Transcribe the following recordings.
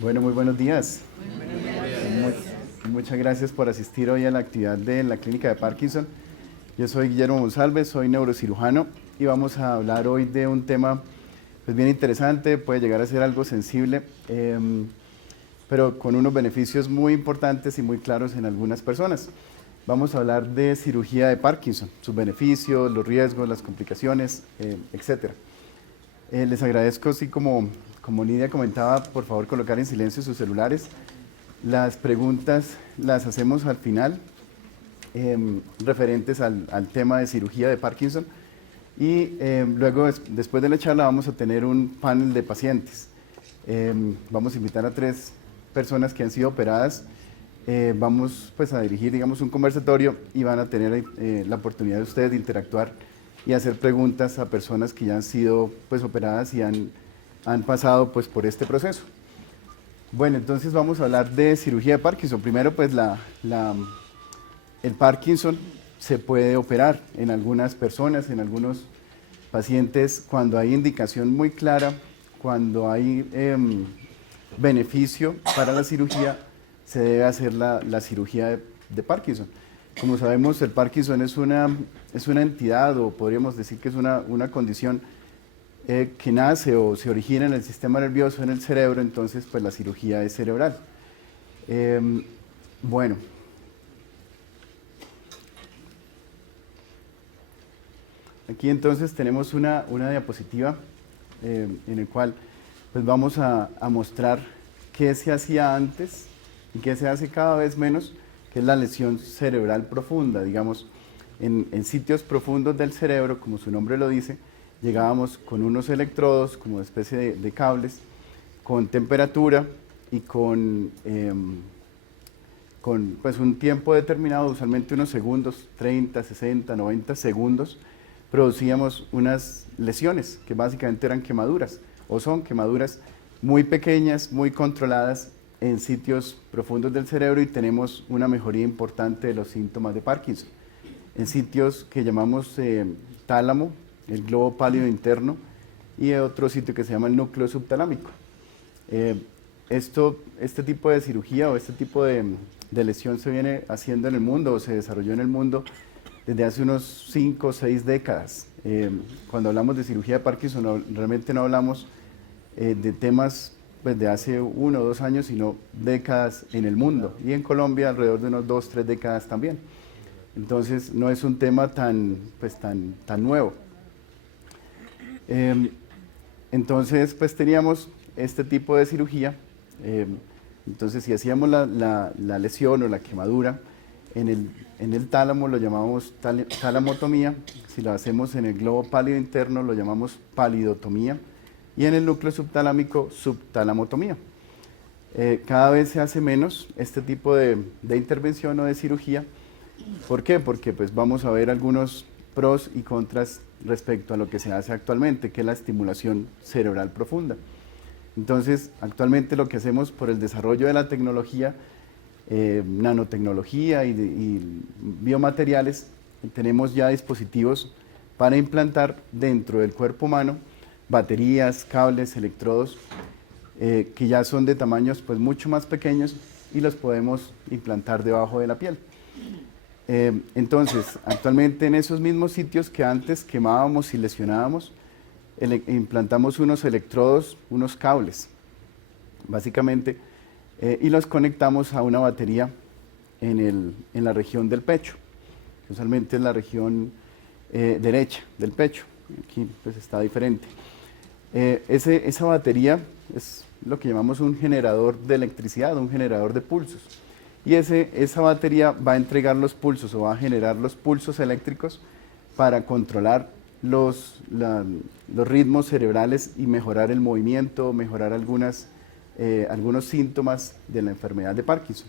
Bueno, muy buenos días. Muchas gracias por asistir hoy a la actividad de la Clínica de Parkinson. Yo soy Guillermo Monsalve, soy neurocirujano y vamos a hablar hoy de un tema pues, bien interesante, puede llegar a ser algo sensible, pero con unos beneficios muy importantes y muy claros en algunas personas. Vamos a hablar de cirugía de Parkinson, sus beneficios, los riesgos, las complicaciones, etcétera. Les agradezco, sí, como Lidia comentaba, por favor colocar en silencio sus celulares. Las preguntas las hacemos al final, referentes al tema de cirugía de Parkinson. Y luego, después de la charla, vamos a tener un panel de pacientes. Vamos a invitar a 3 personas que han sido operadas. Vamos pues, a dirigir, digamos, un conversatorio y van a tener la oportunidad de ustedes de interactuar y hacer preguntas a personas que ya han sido pues, operadas y han pasado pues, por este proceso. Bueno, entonces vamos a hablar de cirugía de Parkinson. Primero, pues el Parkinson se puede operar en algunas personas, en algunos pacientes, cuando hay indicación muy clara, cuando hay beneficio para la cirugía, se debe hacer la cirugía de Parkinson. Como sabemos, el Parkinson es una entidad, o podríamos decir que es una condición que nace o se origina en el sistema nervioso, en el cerebro, entonces pues la cirugía es cerebral. Bueno, aquí entonces tenemos una diapositiva en el cual pues vamos a mostrar qué se hacía antes y qué se hace cada vez menos, que es la lesión cerebral profunda. Digamos, en sitios profundos del cerebro, como su nombre lo dice, llegábamos con unos electrodos, como una especie de cables, con temperatura y con pues, un tiempo determinado, usualmente unos segundos, 30, 60, 90 segundos, producíamos unas lesiones que básicamente eran quemaduras, o son quemaduras muy pequeñas, muy controladas en sitios profundos del cerebro, y tenemos una mejoría importante de los síntomas de Parkinson. En sitios que llamamos tálamo, el globo pálido interno, y otro sitio que se llama el núcleo subtalámico. Este tipo de cirugía o este tipo de lesión se viene haciendo en el mundo, o se desarrolló en el mundo desde hace unos 5 o 6 décadas. Cuando hablamos de cirugía de Parkinson, realmente no hablamos de temas pues, de hace 1 o 2 años, sino décadas en el mundo, y en Colombia alrededor de unos 2 o 3 décadas también. Entonces no es un tema tan nuevo. Entonces pues teníamos este tipo de cirugía. Entonces si hacíamos la lesión o la quemadura en el tálamo, lo llamamos talamotomía. Si lo hacemos en el globo pálido interno, lo llamamos palidotomía, y en el núcleo subtalámico, subtalamotomía. Cada vez se hace menos este tipo de intervención o de cirugía. ¿Por qué? Porque pues, vamos a ver algunos pros y contras respecto a lo que se hace actualmente, que es la estimulación cerebral profunda. Entonces, actualmente lo que hacemos por el desarrollo de la tecnología, nanotecnología y biomateriales, tenemos ya dispositivos para implantar dentro del cuerpo humano baterías, cables, electrodos, que ya son de tamaños pues, mucho más pequeños, y los podemos implantar debajo de la piel. Entonces, actualmente en esos mismos sitios que antes quemábamos y lesionábamos, implantamos unos electrodos, unos cables, básicamente, y los conectamos a una batería en la región del pecho. Usualmente es la región derecha del pecho. Aquí pues está diferente. Esa batería es lo que llamamos un generador de electricidad, un generador de pulsos. Y esa batería va a entregar los pulsos, o va a generar los pulsos eléctricos para controlar los ritmos cerebrales y mejorar el movimiento, mejorar algunos síntomas de la enfermedad de Parkinson.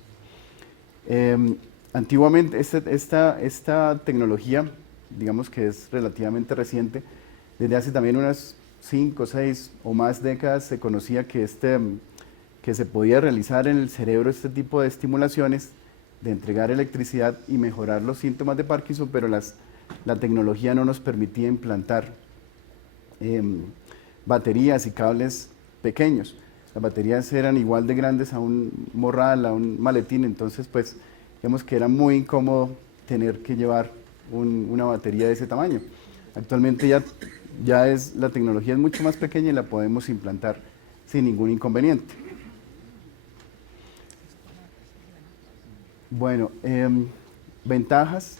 Antiguamente esta tecnología, digamos que es relativamente reciente, desde hace también unas 5, 6 o más décadas se conocía que se podía realizar en el cerebro este tipo de estimulaciones, de entregar electricidad y mejorar los síntomas de Parkinson, pero la tecnología no nos permitía implantar baterías y cables pequeños. las baterías eran igual de grandes a un morral, a un maletín, entonces pues digamos que era muy incómodo tener que llevar una batería de ese tamaño. Actualmente la tecnología es mucho más pequeña y la podemos implantar sin ningún inconveniente. Bueno, ventajas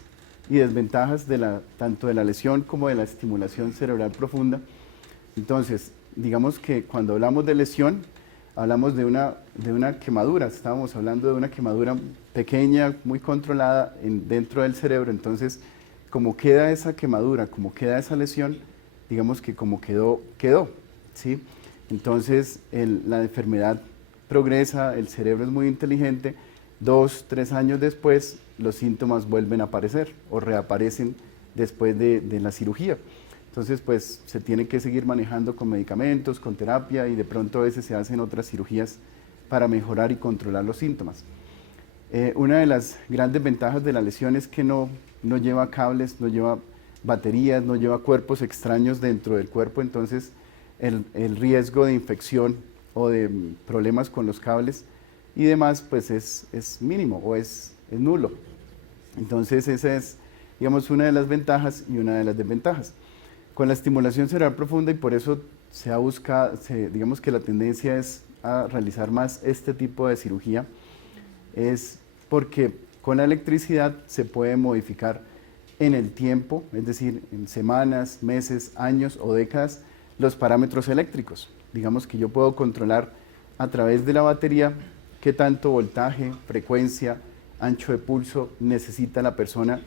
y desventajas tanto de la lesión como de la estimulación cerebral profunda. Entonces, digamos que cuando hablamos de lesión, hablamos de una quemadura, estábamos hablando de una quemadura pequeña, muy controlada dentro del cerebro. Entonces, como queda esa quemadura, como queda esa lesión, digamos que como quedó, quedó, ¿sí? Entonces, la enfermedad progresa, el cerebro es muy inteligente, 2, 3 años después los síntomas vuelven a aparecer o reaparecen después de la cirugía. Entonces, pues se tiene que seguir manejando con medicamentos, con terapia, y de pronto a veces se hacen otras cirugías para mejorar y controlar los síntomas. Una de las grandes ventajas de la lesión es que no lleva cables, no lleva baterías, no lleva cuerpos extraños dentro del cuerpo. Entonces el riesgo de infección o de problemas con los cables y demás pues es mínimo o es nulo. Entonces esa es, digamos, una de las ventajas y una de las desventajas. Con la estimulación cerebral profunda, y por eso digamos que la tendencia es a realizar más este tipo de cirugía, es porque con la electricidad se puede modificar en el tiempo, es decir, en semanas, meses, años o décadas, los parámetros eléctricos. Digamos que yo puedo controlar a través de la batería qué tanto voltaje, frecuencia, ancho de pulso necesita la persona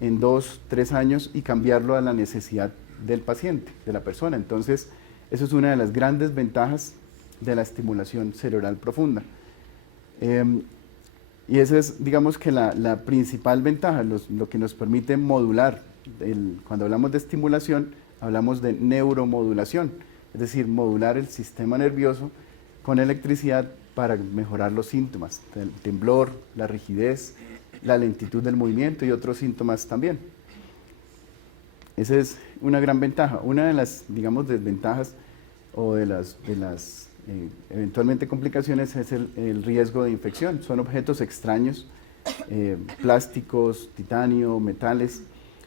en 2, 3 años y cambiarlo a la necesidad del paciente, de la persona. Entonces, eso es una de las grandes ventajas de la estimulación cerebral profunda. Y esa es, digamos que la principal ventaja, lo que nos permite modular. Cuando hablamos de estimulación, hablamos de neuromodulación, es decir, modular el sistema nervioso con electricidad para mejorar los síntomas, el temblor, la rigidez, la lentitud del movimiento y otros síntomas también. Esa es una gran ventaja. Una de las, digamos, desventajas o de las eventualmente complicaciones es el riesgo de infección. Son objetos extraños, plásticos, titanio, metales,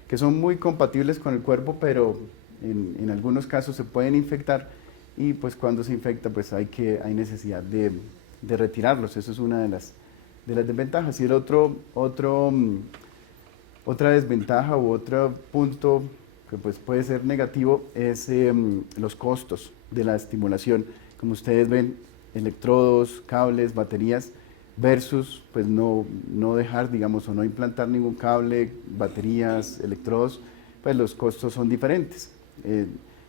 que son muy compatibles con el cuerpo, pero en algunos casos se pueden infectar, y pues cuando se infecta pues hay necesidad de retirarlos. Eso es una de las desventajas. Y otra desventaja u otro punto que pues puede ser negativo es los costos de la estimulación. Como ustedes ven, electrodos, cables, baterías, versus pues no dejar, digamos, o no implantar ningún cable, baterías, electrodos, pues los costos son diferentes.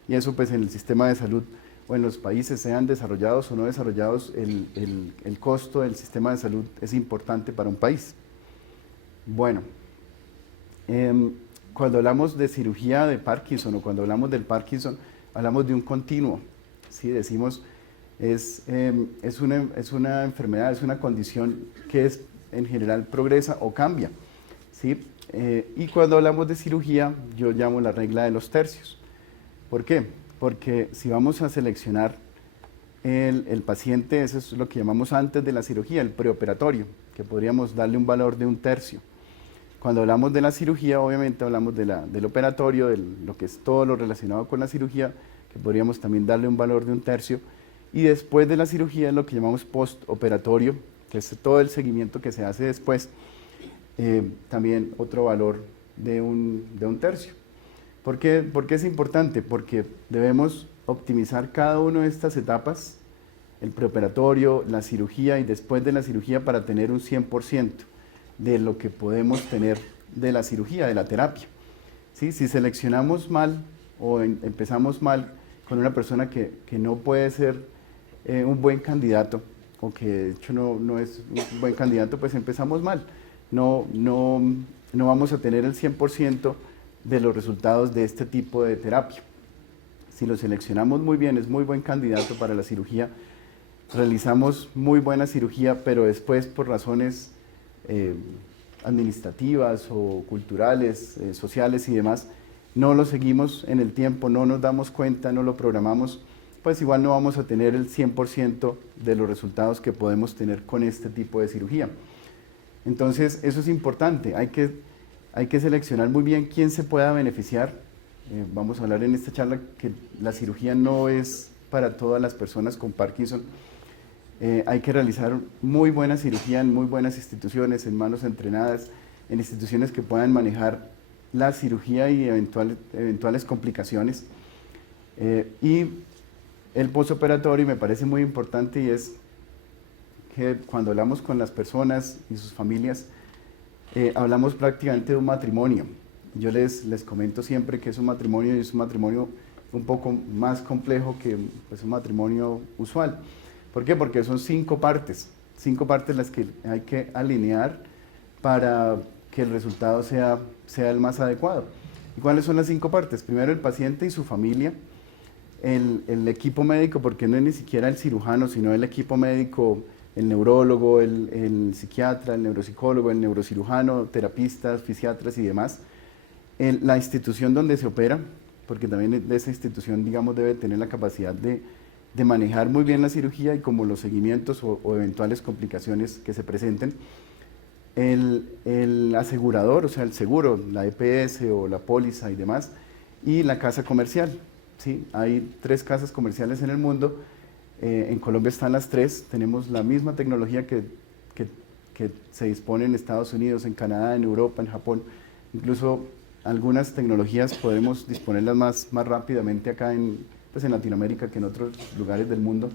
Y eso pues en el sistema de salud o en los países, sean desarrollados o no desarrollados, el costo del sistema de salud es importante para un país. Bueno, cuando hablamos de cirugía de Parkinson o cuando hablamos del Parkinson, hablamos de un continuo. ¿Sí? Decimos, es una enfermedad, es una condición que en general progresa o cambia. ¿Sí? Y cuando hablamos de cirugía, yo llamo la regla de los tercios. ¿Por qué? Porque si vamos a seleccionar el paciente, eso es lo que llamamos antes de la cirugía, el preoperatorio, que podríamos darle un valor de 1/3. Cuando hablamos de la cirugía, obviamente hablamos del operatorio, de lo que es todo lo relacionado con la cirugía, que podríamos también darle un valor de 1/3. Y después de la cirugía es lo que llamamos postoperatorio, que es todo el seguimiento que se hace después, también otro valor de 1/3. ¿Por qué es importante? Porque debemos optimizar cada una de estas etapas, el preoperatorio, la cirugía y después de la cirugía, para tener un 100% de lo que podemos tener de la cirugía, de la terapia. ¿Sí? Si seleccionamos mal o empezamos mal con una persona que no puede ser un buen candidato, o que de hecho no es un buen candidato, pues empezamos mal. No vamos a tener el 100% de los resultados de este tipo de terapia. Si lo seleccionamos muy bien, es muy buen candidato para la cirugía, realizamos muy buena cirugía, pero después por razones administrativas o culturales, sociales y demás, no lo seguimos en el tiempo, no nos damos cuenta, no lo programamos, pues igual no vamos a tener el 100% de los resultados que podemos tener con este tipo de cirugía. Entonces, eso es importante, hay que seleccionar muy bien quién se pueda beneficiar. Vamos a hablar en esta charla que la cirugía no es para todas las personas con Parkinson. Hay que realizar muy buena cirugía en muy buenas instituciones, en manos entrenadas, en instituciones que puedan manejar la cirugía y eventuales complicaciones. Y el postoperatorio me parece muy importante, y es que cuando hablamos con las personas y sus familias, hablamos prácticamente de un matrimonio. Yo les comento siempre que es un matrimonio, y es un matrimonio un poco más complejo que pues, un matrimonio usual. ¿Por qué? Porque son 5 partes las que hay que alinear para que el resultado sea el más adecuado. ¿Y cuáles son las 5 partes? Primero, el paciente y su familia, el equipo médico, porque no es ni siquiera el cirujano, sino el equipo médico, el neurólogo, el psiquiatra, el neuropsicólogo, el neurocirujano, terapistas, fisiatras y demás. La institución donde se opera, porque también de esa institución, digamos, debe tener la capacidad de manejar muy bien la cirugía y como los seguimientos o eventuales complicaciones que se presenten. El asegurador, o sea, el seguro, la EPS o la póliza y demás, y la casa comercial. ¿Sí? Hay 3 casas comerciales en el mundo, en Colombia están las 3, tenemos la misma tecnología que se dispone en Estados Unidos, en Canadá, en Europa, en Japón, incluso algunas tecnologías podemos disponerlas más rápidamente acá pues en Latinoamérica que en otros lugares del mundo,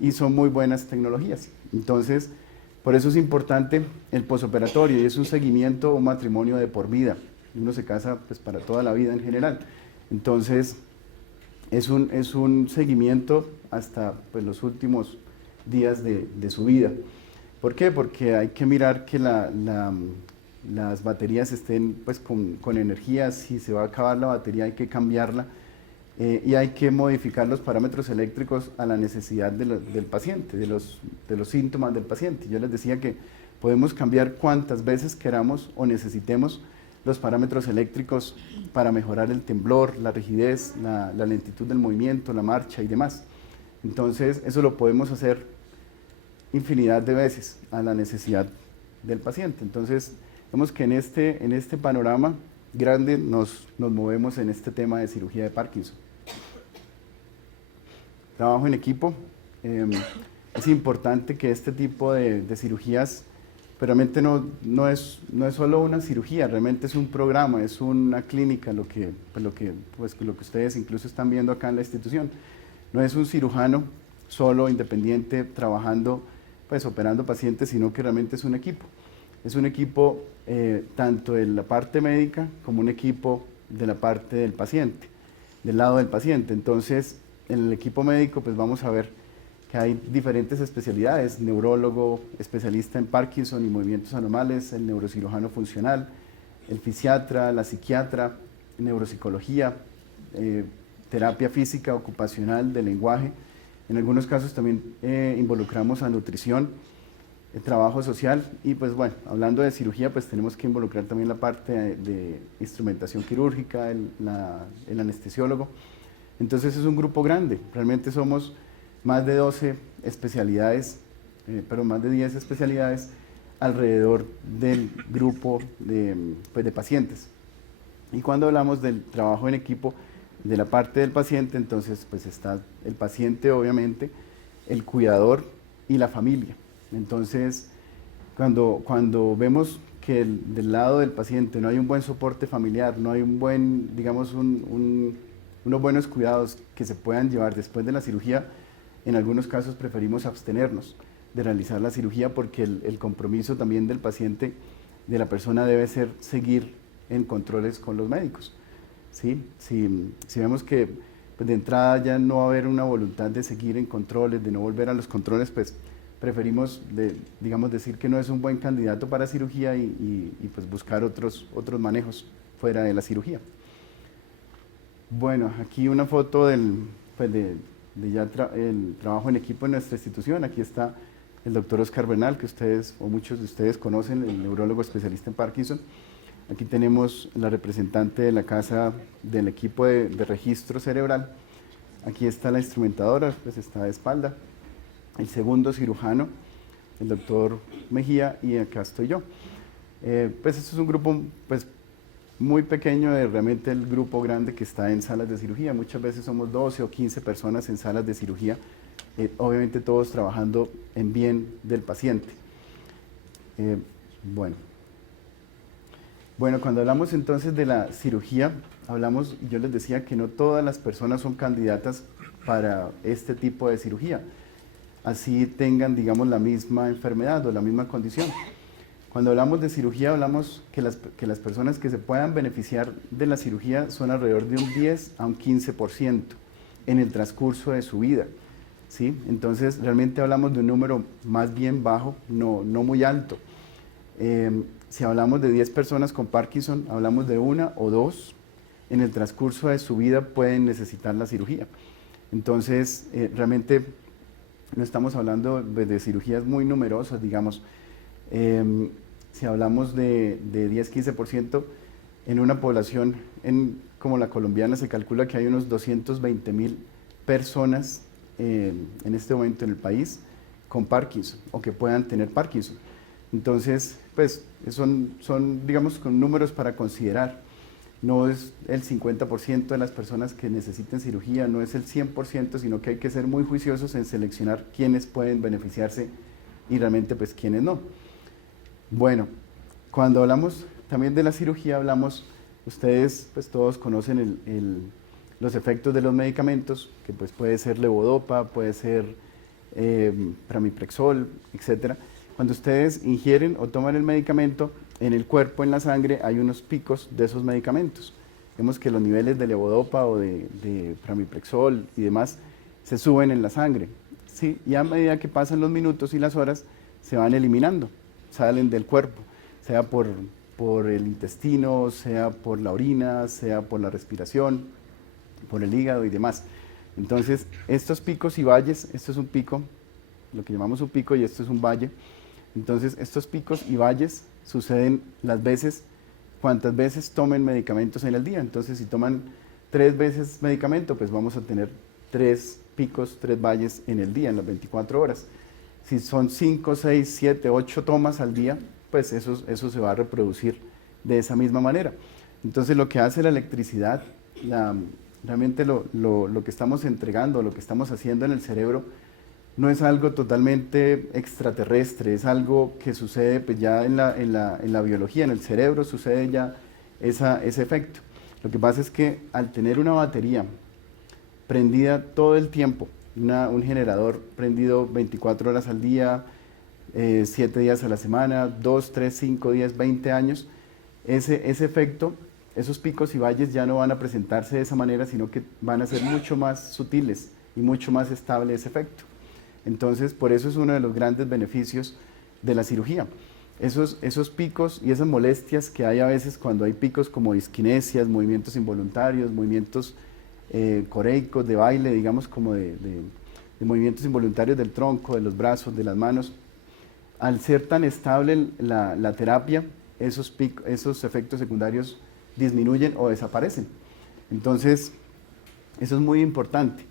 y son muy buenas tecnologías. Entonces, por eso es importante el posoperatorio, y es un seguimiento, un matrimonio de por vida. Uno se casa pues, para toda la vida en general. Entonces, es un seguimiento hasta pues, los últimos días de su vida. ¿Por qué? Porque hay que mirar que las baterías estén pues, con energía. Si se va a acabar la batería hay que cambiarla, y hay que modificar los parámetros eléctricos a la necesidad del paciente, de los síntomas del paciente. Yo les decía que podemos cambiar cuantas veces queramos o necesitemos los parámetros eléctricos para mejorar el temblor, la rigidez, la lentitud del movimiento, la marcha y demás. Entonces, eso lo podemos hacer infinidad de veces a la necesidad del paciente. Entonces, vemos que en este panorama grande nos movemos en este tema de cirugía de Parkinson. Trabajo en equipo. Es importante que este tipo de cirugías, pero realmente no es solo una cirugía, realmente es un programa, es una clínica, lo que ustedes incluso están viendo acá en la institución. No es un cirujano solo, independiente, trabajando, pues operando pacientes, sino que realmente es un equipo. Es un equipo tanto de la parte médica como un equipo de la parte del paciente, del lado del paciente. Entonces, en el equipo médico, pues vamos a ver que hay diferentes especialidades: neurólogo, especialista en Parkinson y movimientos anormales, el neurocirujano funcional, el fisiatra, la psiquiatra, neuropsicología, terapia física, ocupacional, de lenguaje. En algunos casos también involucramos a nutrición, trabajo social, y pues bueno, hablando de cirugía, pues tenemos que involucrar también la parte de instrumentación quirúrgica, el anestesiólogo. Entonces es un grupo grande, realmente somos más de 12 especialidades, pero más de 10 especialidades alrededor del grupo de pacientes. Y cuando hablamos del trabajo en equipo, de la parte del paciente, entonces pues está el paciente obviamente, el cuidador y la familia. Entonces, cuando vemos que del lado del paciente no hay un buen soporte familiar, no hay un buen, digamos, unos buenos cuidados que se puedan llevar después de la cirugía, en algunos casos preferimos abstenernos de realizar la cirugía, porque el compromiso también del paciente, de la persona, debe ser seguir en controles con los médicos. ¿Sí? Si vemos que pues, de entrada ya no va a haber una voluntad de seguir en controles, de no volver a los controles, pues preferimos, digamos, decir que no es un buen candidato para cirugía y pues buscar otros manejos fuera de la cirugía. Bueno, aquí una foto el trabajo en equipo en nuestra institución. Aquí está el doctor Oscar Bernal, que ustedes o muchos de ustedes conocen, el neurólogo especialista en Parkinson. Aquí tenemos la representante de la casa del equipo de registro cerebral. Aquí está la instrumentadora, pues está de espalda. El segundo cirujano, el doctor Mejía, y acá estoy yo. Pues esto es un grupo pues, muy pequeño de realmente el grupo grande que está en salas de cirugía. Muchas veces somos 12 o 15 personas en salas de cirugía, obviamente todos trabajando en bien del paciente. Bueno. Bueno, cuando hablamos entonces de la cirugía, hablamos, yo les decía que no todas las personas son candidatas para este tipo de cirugía, así tengan, digamos, la misma enfermedad o la misma condición. Cuando hablamos de cirugía, hablamos que las personas que se puedan beneficiar de la cirugía son alrededor de un 10 a un 15% en el transcurso de su vida, ¿sí? Entonces, realmente hablamos de un número más bien bajo, no muy alto. Si hablamos de 10 personas con Parkinson, hablamos de una o dos en el transcurso de su vida pueden necesitar la cirugía. Entonces, realmente no estamos hablando de cirugías muy numerosas, digamos. Si hablamos de 10-15%, en una población como la colombiana se calcula que hay unos 220.000 personas en este momento en el país con Parkinson o que puedan tener Parkinson. Entonces, pues son, digamos, con números para considerar. No es el 50% de las personas que necesiten cirugía, no es el 100%, sino que hay que ser muy juiciosos en seleccionar quiénes pueden beneficiarse y realmente pues quiénes no. Bueno, cuando hablamos también de la cirugía, ustedes pues todos conocen los efectos de los medicamentos, que pues puede ser levodopa, puede ser pramipexol, etcétera. Cuando ustedes ingieren o toman el medicamento, en el cuerpo, en la sangre, hay unos picos de esos medicamentos. Vemos que los niveles de levodopa o de pramipexol y demás se suben en la sangre, ¿sí? Y a medida que pasan los minutos y las horas, se van eliminando, salen del cuerpo, sea por el intestino, sea por la orina, sea por la respiración, por el hígado y demás. Entonces, estos picos y valles, esto es un pico, lo que llamamos un pico, y esto es un valle. Entonces, estos picos y valles suceden cuantas veces tomen medicamentos en el día. Entonces, si toman 3 veces medicamento, pues vamos a tener 3 picos, 3 valles en el día, en las 24 horas. Si son 5, 6, 7, 8 tomas al día, pues eso se va a reproducir de esa misma manera. Entonces, lo que hace la electricidad, realmente lo que estamos entregando, lo que estamos haciendo en el cerebro, no es algo totalmente extraterrestre, es algo que sucede pues, ya en la biología, en el cerebro sucede ya ese efecto. Lo que pasa es que al tener una batería prendida todo el tiempo, un generador prendido 24 horas al día, 7 días a la semana, 2, 3, 5 días, 20 años, ese efecto, esos picos y valles ya no van a presentarse de esa manera, sino que van a ser mucho más sutiles y mucho más estable ese efecto. Entonces, por eso es uno de los grandes beneficios de la cirugía. Esos picos y esas molestias que hay a veces cuando hay picos como disquinesias, movimientos involuntarios, movimientos coreicos, de baile, digamos como de movimientos involuntarios del tronco, de los brazos, de las manos, al ser tan estable la terapia, esos efectos secundarios disminuyen o desaparecen. Entonces, eso es muy importante,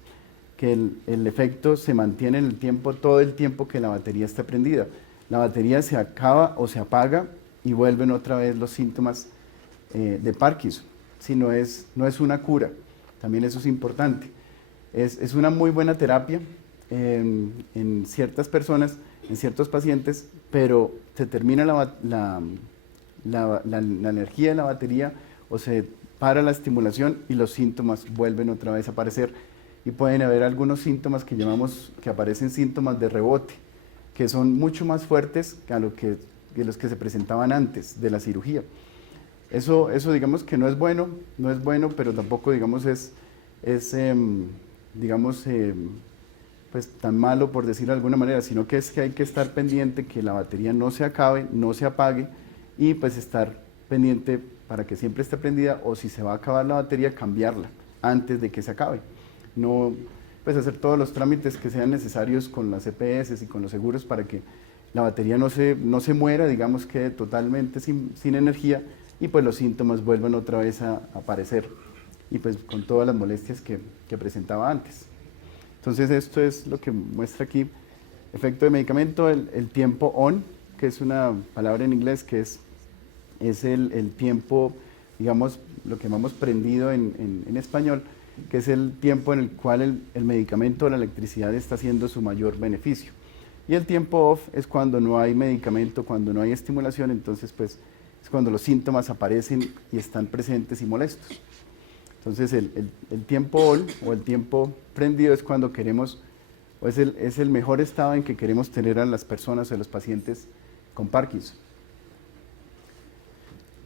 que el efecto se mantiene en el tiempo, todo el tiempo que la batería está prendida. La batería se acaba o se apaga y vuelven otra vez los síntomas de Parkinson. Si no es una cura, también eso es importante. Es una muy buena terapia en ciertas personas, en ciertos pacientes, pero se termina la energía de la batería o se para la estimulación y los síntomas vuelven otra vez a aparecer. Y pueden haber algunos síntomas que aparecen síntomas de rebote, que son mucho más fuertes que los que se presentaban antes de la cirugía. Eso digamos que no es bueno, pero tampoco digamos pues tan malo por decirlo de alguna manera, sino que es que hay que estar pendiente que la batería no se acabe, no se apague y pues estar pendiente para que siempre esté prendida, o si se va a acabar la batería, cambiarla antes de que se acabe. No, pues hacer todos los trámites que sean necesarios con las EPS y con los seguros para que la batería no se muera, digamos, quede totalmente sin energía y pues los síntomas vuelvan otra vez a aparecer y pues con todas las molestias que presentaba antes. Entonces esto es lo que muestra aquí, efecto de medicamento, el tiempo on, que es una palabra en inglés que es el tiempo, digamos, lo que llamamos prendido en español, que es el tiempo en el cual el medicamento o la electricidad está haciendo su mayor beneficio. Y el tiempo off es cuando no hay medicamento, cuando no hay estimulación, entonces pues es cuando los síntomas aparecen y están presentes y molestos. Entonces el tiempo on o el tiempo prendido es cuando queremos, o es el mejor estado en que queremos tener a las personas o a los pacientes con Parkinson.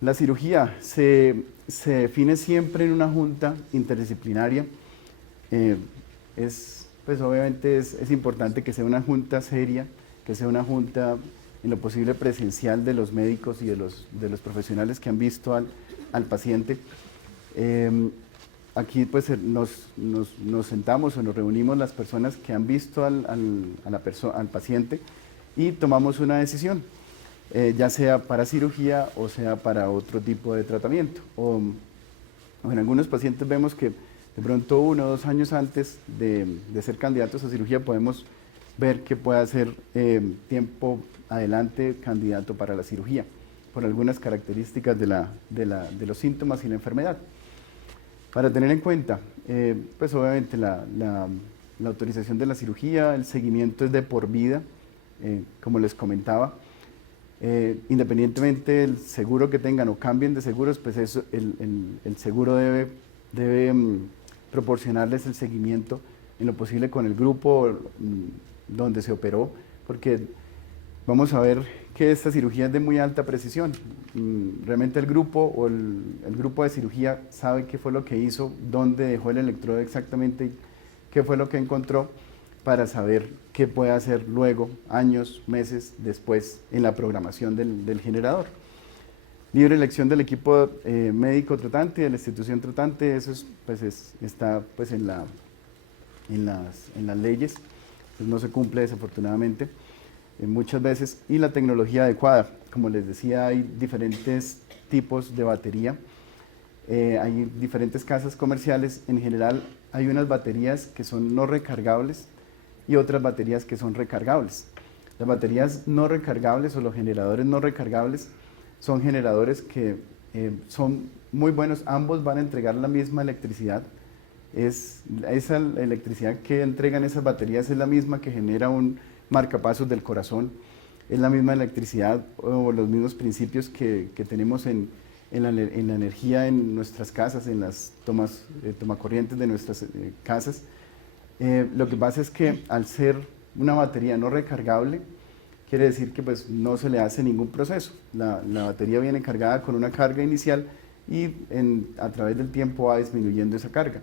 La cirugía se define siempre en una junta interdisciplinaria. Pues obviamente es importante que sea una junta seria, que sea una junta en lo posible presencial de los médicos y de los profesionales que han visto al paciente. Aquí pues nos sentamos o nos reunimos las personas que han visto al paciente y tomamos una decisión, ya sea para cirugía o sea para otro tipo de tratamiento. O en algunos pacientes vemos que de pronto 1 o 2 años antes de ser candidatos a cirugía podemos ver que puede ser tiempo adelante candidato para la cirugía, por algunas características de los síntomas y la enfermedad. Para tener en cuenta, pues obviamente la autorización de la cirugía, el seguimiento es de por vida, como les comentaba. Independientemente del seguro que tengan o cambien de seguros, pues eso, el seguro debe proporcionarles el seguimiento en lo posible con el grupo donde se operó, porque vamos a ver que esta cirugía es de muy alta precisión. Realmente el grupo o el grupo de cirugía sabe qué fue lo que hizo, dónde dejó el electrodo exactamente, qué fue lo que encontró, para saber qué puede hacer luego, años, meses después, en la programación del generador. Libre elección del equipo médico tratante, de la institución tratante, eso está pues, en las leyes, pues no se cumple desafortunadamente muchas veces. Y la tecnología adecuada, como les decía, hay diferentes tipos de batería, hay diferentes casas comerciales. En general hay unas baterías que son no recargables y otras baterías que son recargables. Las baterías no recargables o los generadores no recargables son generadores que son muy buenos, ambos van a entregar la misma electricidad. Esa electricidad que entregan esas baterías es la misma que genera un marcapasos del corazón, es la misma electricidad o los mismos principios que tenemos en la energía en nuestras casas, en las tomacorrientes de nuestras casas. Lo que pasa es que al ser una batería no recargable, quiere decir que pues, no se le hace ningún proceso. La batería viene cargada con una carga inicial y a través del tiempo va disminuyendo esa carga.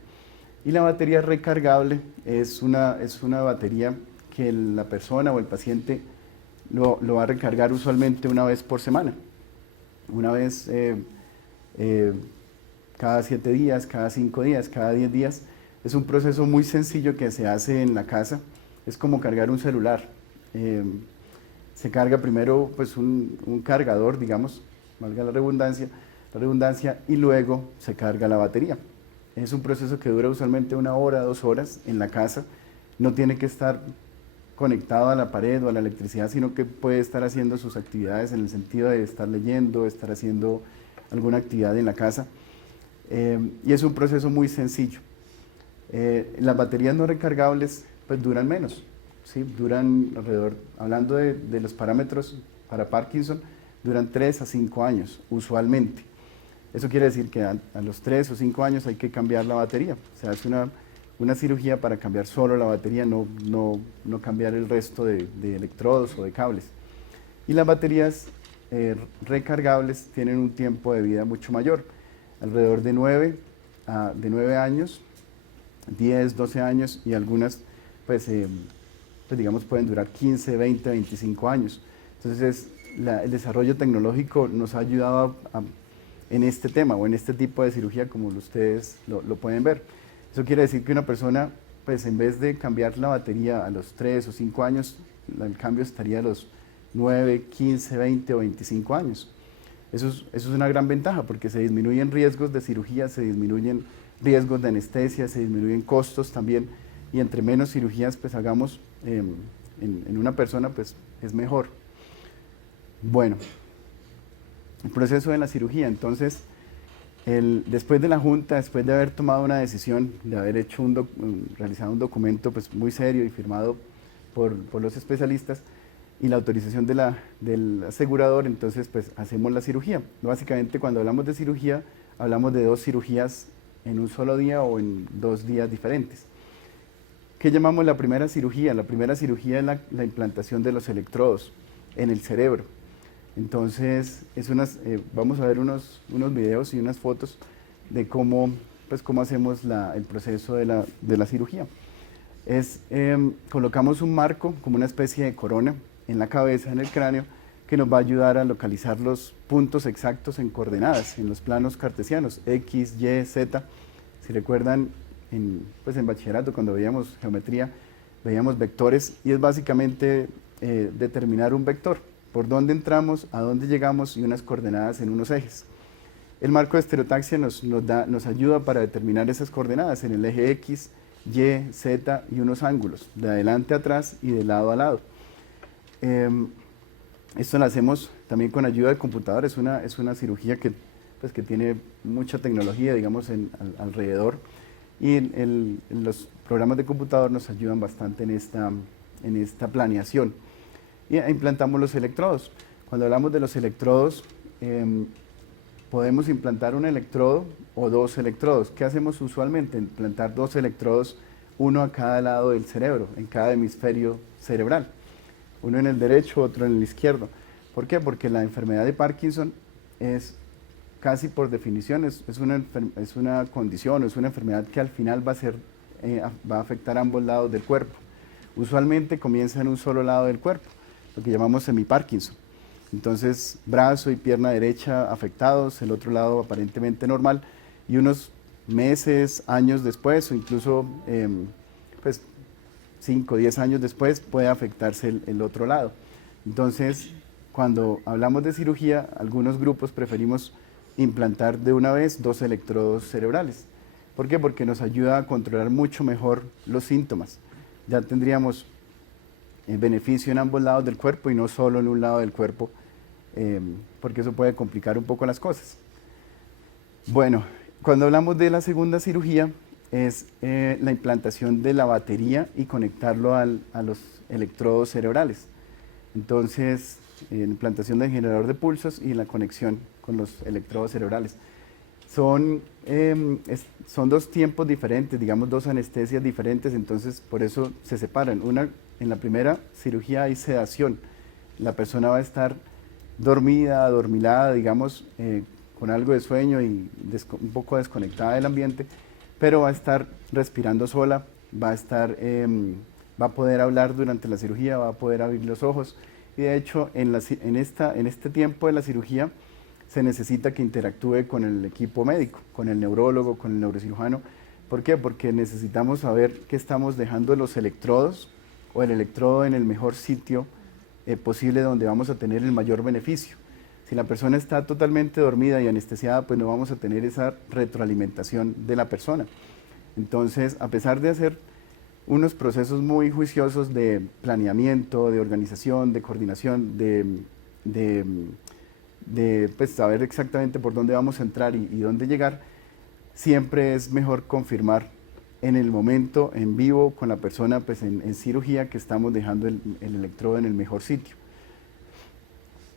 Y la batería recargable es una batería que la persona o el paciente lo va a recargar usualmente una vez por semana. Una vez cada 7 días, cada 5 días, cada 10 días. Es un proceso muy sencillo que se hace en la casa, es como cargar un celular. Se carga primero pues, un cargador, digamos, valga la redundancia, y luego se carga la batería. Es un proceso que dura usualmente 1 hora, 2 horas en la casa, no tiene que estar conectado a la pared o a la electricidad, sino que puede estar haciendo sus actividades en el sentido de estar leyendo, estar haciendo alguna actividad en la casa, y es un proceso muy sencillo. Las baterías no recargables pues duran menos, ¿sí? Duran alrededor, hablando de los parámetros para Parkinson, duran 3 a 5 años usualmente. Eso quiere decir que a los 3 o 5 años hay que cambiar la batería, se hace una cirugía para cambiar solo la batería, no cambiar el resto de electrodos o de cables. Y las baterías recargables tienen un tiempo de vida mucho mayor, alrededor de 9 años, 10, 12 años, y algunas pues digamos pueden durar 15, 20, 25 años. Entonces el desarrollo tecnológico nos ha ayudado en este tema o en este tipo de cirugía, como ustedes lo pueden ver. Eso quiere decir que una persona, pues en vez de cambiar la batería a los 3 o 5 años, el cambio estaría a los 9, 15, 20 o 25 años. Eso es una gran ventaja porque se disminuyen riesgos de cirugía, se disminuyen riesgos de anestesia, se disminuyen costos también, y entre menos cirugías pues hagamos en una persona, pues es mejor. Bueno, el proceso de la cirugía, entonces, después de la junta, después de haber tomado una decisión, de haber hecho realizado un documento pues, muy serio y firmado por los especialistas y la autorización del asegurador, entonces pues hacemos la cirugía. Básicamente cuando hablamos de cirugía, hablamos de 2 cirugías en un solo día o en 2 días diferentes. ¿Qué llamamos la primera cirugía? La primera cirugía es la implantación de los electrodos en el cerebro. Entonces, vamos a ver unos videos y unas fotos de cómo hacemos el proceso de la cirugía. Colocamos un marco, como una especie de corona, en la cabeza, en el cráneo, que nos va a ayudar a localizar los puntos exactos en coordenadas, en los planos cartesianos, X, Y, Z. Si recuerdan, en bachillerato, cuando veíamos geometría, veíamos vectores, y es básicamente determinar un vector, por dónde entramos, a dónde llegamos, y unas coordenadas en unos ejes. El marco de estereotaxia nos ayuda para determinar esas coordenadas en el eje X, Y, Z y unos ángulos, de adelante a atrás y de lado a lado. Esto lo hacemos también con ayuda del computador, es una cirugía que tiene mucha tecnología, digamos, alrededor, y los programas de computador nos ayudan bastante en esta planeación. Y implantamos los electrodos. Cuando hablamos de los electrodos, podemos implantar un electrodo o 2 electrodos. ¿Qué hacemos usualmente? Implantar 2 electrodos, uno a cada lado del cerebro, en cada hemisferio cerebral. Uno en el derecho, otro en el izquierdo. ¿Por qué? Porque la enfermedad de Parkinson es casi por definición, es una condición, es una enfermedad que al final va a afectar a ambos lados del cuerpo. Usualmente comienza en un solo lado del cuerpo, lo que llamamos semi-Parkinson. Entonces, brazo y pierna derecha afectados, el otro lado aparentemente normal, y unos meses, años después, o incluso 5 o 10 años después, puede afectarse el otro lado. Entonces, cuando hablamos de cirugía, algunos grupos preferimos implantar de una vez 2 electrodos cerebrales. ¿Por qué? Porque nos ayuda a controlar mucho mejor los síntomas. Ya tendríamos beneficio en ambos lados del cuerpo y no solo en un lado del cuerpo, porque eso puede complicar un poco las cosas. Bueno, cuando hablamos de la segunda cirugía, es la implantación de la batería y conectarlo a los electrodos cerebrales. Entonces, la implantación del generador de pulsos y la conexión con los electrodos cerebrales. Son 2 tiempos diferentes, digamos 2 anestesias diferentes, entonces por eso se separan. En la primera cirugía hay sedación, la persona va a estar dormida, adormilada, digamos, con algo de sueño y un poco desconectada del ambiente, pero va a estar respirando sola, va a poder hablar durante la cirugía, va a poder abrir los ojos, y de hecho en este tiempo de la cirugía se necesita que interactúe con el equipo médico, con el neurólogo, con el neurocirujano. ¿Por qué? Porque necesitamos saber que estamos dejando los electrodos o el electrodo en el mejor sitio posible, donde vamos a tener el mayor beneficio. Si la persona está totalmente dormida y anestesiada, pues no vamos a tener esa retroalimentación de la persona. Entonces, a pesar de hacer unos procesos muy juiciosos de planeamiento, de organización, de coordinación, pues, saber exactamente por dónde vamos a entrar y dónde llegar, siempre es mejor confirmar en el momento, en vivo, con la persona, pues en cirugía, que estamos dejando el electrodo en el mejor sitio.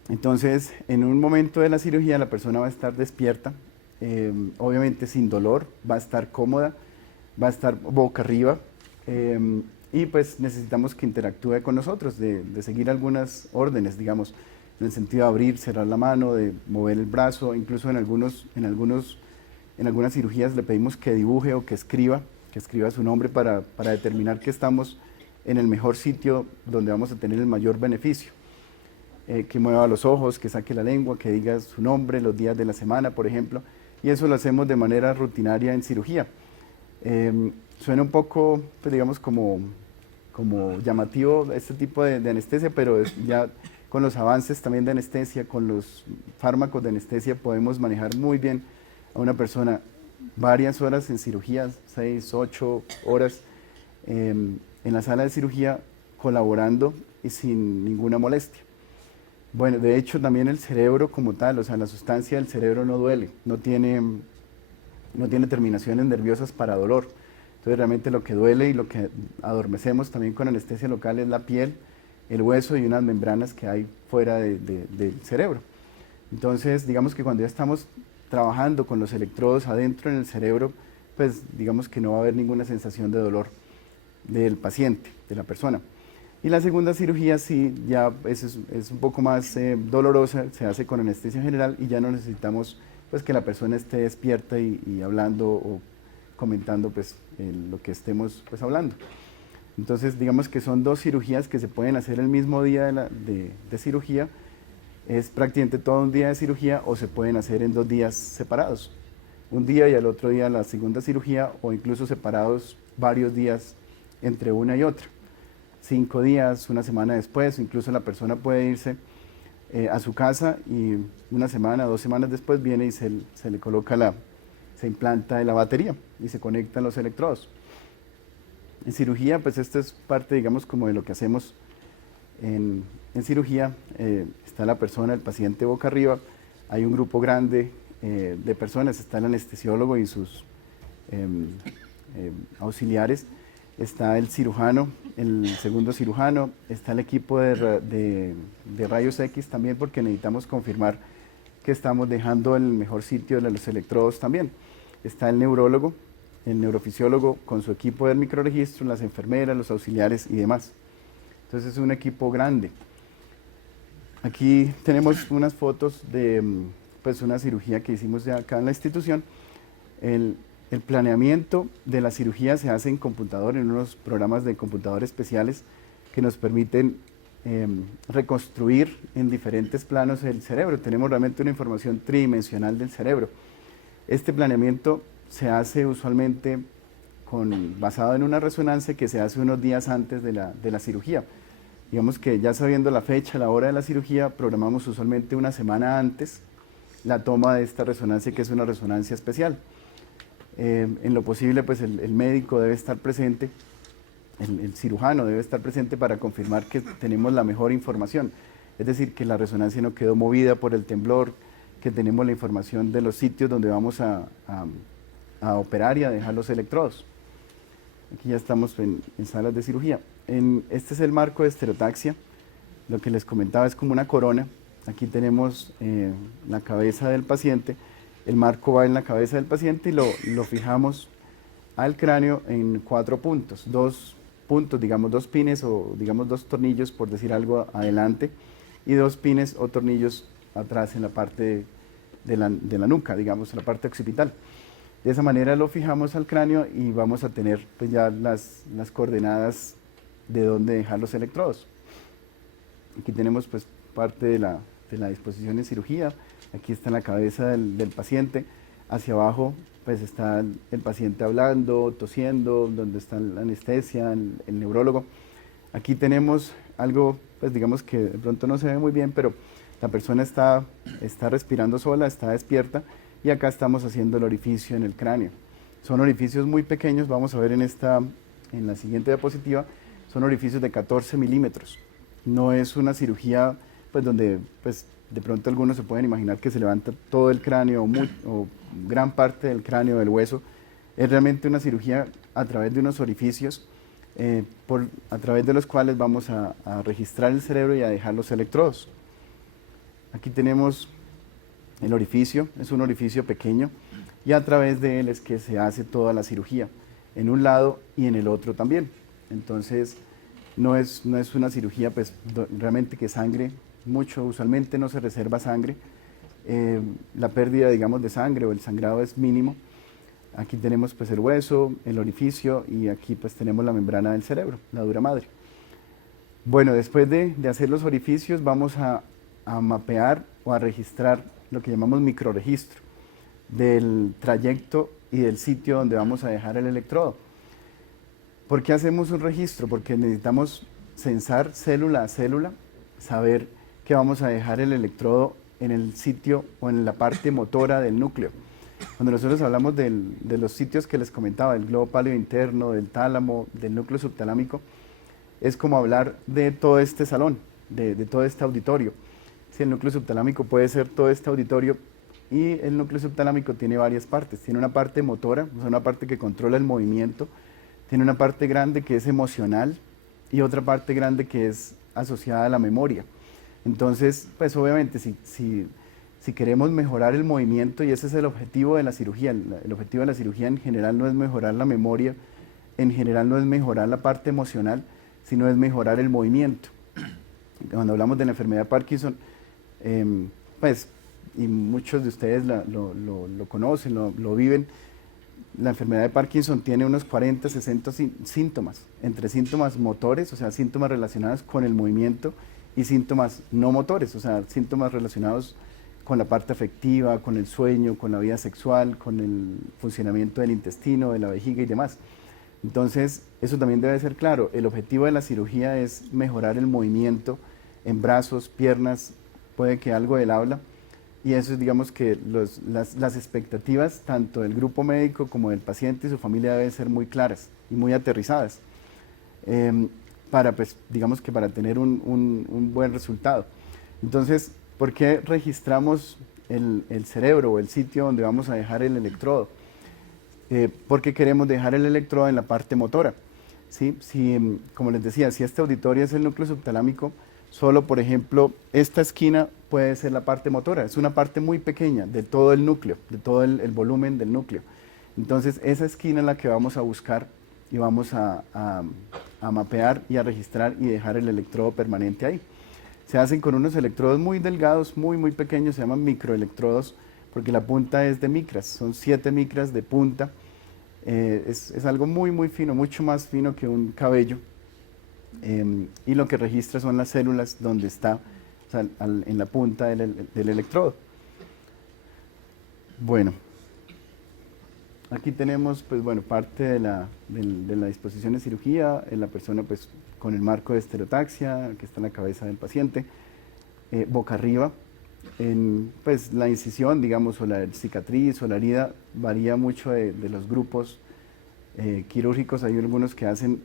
Entonces, en un momento de la cirugía, la persona va a estar despierta, obviamente sin dolor, va a estar cómoda, va a estar boca arriba, y pues necesitamos que interactúe con nosotros, de seguir algunas órdenes, digamos, en el sentido de abrir, cerrar la mano, de mover el brazo. Incluso en algunas cirugías le pedimos que dibuje o que escriba su nombre para determinar que estamos en el mejor sitio donde vamos a tener el mayor beneficio. Que mueva los ojos, que saque la lengua, que diga su nombre, los días de la semana, por ejemplo, y eso lo hacemos de manera rutinaria en cirugía. Suena un poco, pues digamos, como llamativo este tipo de anestesia, pero ya con los avances también de anestesia, con los fármacos de anestesia, podemos manejar muy bien a una persona varias horas en cirugía, 6, 8 horas en la sala de cirugía colaborando y sin ninguna molestia. Bueno, de hecho también el cerebro como tal, o sea, la sustancia del cerebro no duele, no tiene terminaciones nerviosas para dolor. Entonces realmente lo que duele y lo que adormecemos también con anestesia local es la piel, el hueso y unas membranas que hay fuera del cerebro. Entonces digamos que cuando ya estamos trabajando con los electrodos adentro en el cerebro, pues digamos que no va a haber ninguna sensación de dolor del paciente, de la persona. Y la segunda cirugía sí, ya es un poco más dolorosa, se hace con anestesia general y ya no necesitamos pues que la persona esté despierta y hablando o comentando pues lo que estemos pues hablando. Entonces digamos que son dos cirugías que se pueden hacer el mismo día de cirugía, es prácticamente todo un día de cirugía o se pueden hacer en 2 días separados. Un día y al otro día la segunda cirugía o incluso separados varios días entre una y otra. 5 días, una semana después, incluso la persona puede irse a su casa y una semana, 2 semanas después viene y se le coloca se implanta la batería y se conectan los electrodos. En cirugía, pues esto es parte, digamos, como de lo que hacemos en cirugía. Está la persona, el paciente boca arriba, hay un grupo grande de personas, está el anestesiólogo y sus auxiliares, está el cirujano, el segundo cirujano, está el equipo de rayos X también porque necesitamos confirmar que estamos dejando el mejor sitio de los electrodos también. Está el neurólogo, el neurofisiólogo con su equipo del microregistro, las enfermeras, los auxiliares y demás. Entonces es un equipo grande. Aquí tenemos unas fotos de pues una cirugía que hicimos ya acá en la institución. El planeamiento de la cirugía se hace en computador, en unos programas de computador especiales que nos permiten reconstruir en diferentes planos el cerebro. Tenemos realmente una información tridimensional del cerebro. Este planeamiento se hace usualmente basado en una resonancia que se hace unos días antes de la cirugía. Digamos que ya sabiendo la fecha, la hora de la cirugía, programamos usualmente una semana antes la toma de esta resonancia, que es una resonancia especial. En lo posible, pues el médico debe estar presente, el cirujano debe estar presente para confirmar que tenemos la mejor información. Es decir, que la resonancia no quedó movida por el temblor, que tenemos la información de los sitios donde vamos a operar y a dejar los electrodos. Aquí ya estamos en salas de cirugía. Este es el marco de estereotaxia. Lo que les comentaba es como una corona. Aquí tenemos la cabeza del paciente. El marco va en la cabeza del paciente y lo fijamos al cráneo en 4 puntos. 2 puntos, digamos 2 pines o digamos 2 tornillos, por decir algo, adelante, y 2 pines o tornillos atrás en la parte de la nuca, digamos, en la parte occipital. De esa manera lo fijamos al cráneo y vamos a tener pues, ya las coordenadas de dónde dejar los electrodos. Aquí tenemos pues parte de la disposición en cirugía. Aquí está la cabeza del paciente. Hacia abajo pues está el paciente hablando, tosiendo, donde está la anestesia, el neurólogo. Aquí tenemos algo, pues digamos que de pronto no se ve muy bien, pero la persona está respirando sola, está despierta, y acá estamos haciendo el orificio en el cráneo. Son orificios muy pequeños, vamos a ver en la siguiente diapositiva, son orificios de 14 milímetros. No es una cirugía pues, donde pues, de pronto algunos se pueden imaginar que se levanta todo el cráneo o gran parte del cráneo, del hueso. Es realmente una cirugía a través de unos orificios a través de los cuales vamos a registrar el cerebro y a dejar los electrodos. Aquí tenemos el orificio, es un orificio pequeño y a través de él es que se hace toda la cirugía, en un lado y en el otro también. Entonces no es una cirugía pues, realmente que sangre mucho, usualmente no se reserva sangre, la pérdida digamos de sangre o el sangrado es mínimo. Aquí tenemos pues el hueso, el orificio y aquí pues tenemos la membrana del cerebro, la dura madre. Bueno, después de hacer los orificios vamos a mapear o a registrar lo que llamamos microregistro del trayecto y del sitio donde vamos a dejar el electrodo. ¿Por qué hacemos un registro? Porque necesitamos censar célula a célula, saber que vamos a dejar el electrodo en el sitio o en la parte motora del núcleo. Cuando nosotros hablamos de los sitios que les comentaba, del globo pálido interno, del tálamo, del núcleo subtalámico, es como hablar de todo este salón, de todo este auditorio. Si el núcleo subtalámico puede ser todo este auditorio, y el núcleo subtalámico tiene varias partes. Tiene una parte motora, o sea, una parte que controla el movimiento, tiene una parte grande que es emocional y otra parte grande que es asociada a la memoria. Entonces, pues obviamente si queremos mejorar el movimiento, y ese es el objetivo de la cirugía, el objetivo de la cirugía en general no es mejorar la memoria, en general no es mejorar la parte emocional, sino es mejorar el movimiento. Cuando hablamos de la enfermedad de Parkinson, pues, y muchos de ustedes lo conocen, lo viven, la enfermedad de Parkinson tiene unos 40, 60 síntomas, entre síntomas motores, o sea, síntomas relacionados con el movimiento, y síntomas no motores, o sea, síntomas relacionados con la parte afectiva, con el sueño, con la vida sexual, con el funcionamiento del intestino, de la vejiga y demás. Entonces, eso también debe ser claro. El objetivo de la cirugía es mejorar el movimiento en brazos, piernas, puede que algo del habla, y eso es, digamos, que las expectativas tanto del grupo médico como del paciente y su familia deben ser muy claras y muy aterrizadas para, pues, digamos que para tener un buen resultado. Entonces, ¿por qué registramos el cerebro o el sitio donde vamos a dejar el electrodo? Porque queremos dejar el electrodo en la parte motora. ¿Sí? Si, como les decía, si este auditorio es el núcleo subtalámico, solo, por ejemplo, esta esquina puede ser la parte motora. Es una parte muy pequeña de todo el núcleo, de todo el volumen del núcleo. Entonces, esa esquina es la que vamos a buscar y vamos a mapear y a registrar y dejar el electrodo permanente ahí. Se hacen con unos electrodos muy delgados, muy pequeños, se llaman microelectrodos, porque la punta es de micras, son 7 micras de punta. Es algo muy fino, mucho más fino que un cabello. Y lo que registra son las células donde está, o sea, en la punta del electrodo. Bueno, aquí tenemos, pues bueno, parte de la disposición de cirugía, la persona pues con el marco de estereotaxia, que está en la cabeza del paciente, boca arriba. Pues la incisión, digamos, o la cicatriz o la herida varía mucho de los grupos quirúrgicos. Hay algunos que hacen,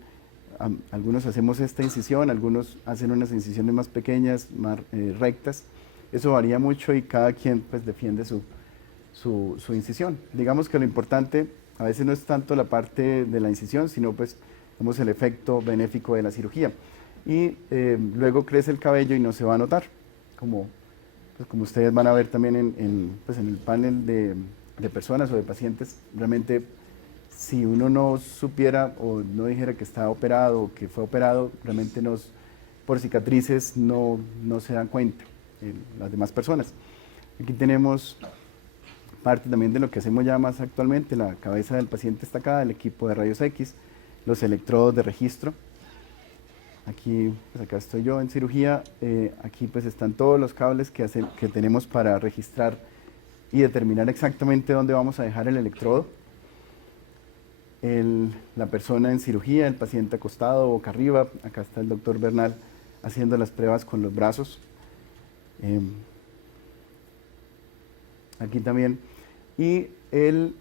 algunos hacemos esta incisión, algunos hacen unas incisiones más pequeñas, más rectas. Eso varía mucho y cada quien pues defiende su incisión. Digamos que lo importante a veces no es tanto la parte de la incisión, sino pues vemos el efecto benéfico de la cirugía. Y luego crece el cabello y no se va a notar, como ustedes van a ver también en el panel de personas o de pacientes. Realmente, si uno no supiera o no dijera que está operado o que fue operado, realmente por cicatrices no se dan cuenta las demás personas. Aquí tenemos parte también de lo que hacemos ya más actualmente: la cabeza del paciente está acá, el equipo de rayos X, los electrodos de registro. Aquí, pues acá estoy yo en cirugía. Aquí pues están todos los cables que tenemos para registrar y determinar exactamente dónde vamos a dejar el electrodo. La persona en cirugía, el paciente acostado, boca arriba. Acá está el doctor Bernal haciendo las pruebas con los brazos. Aquí también. Y el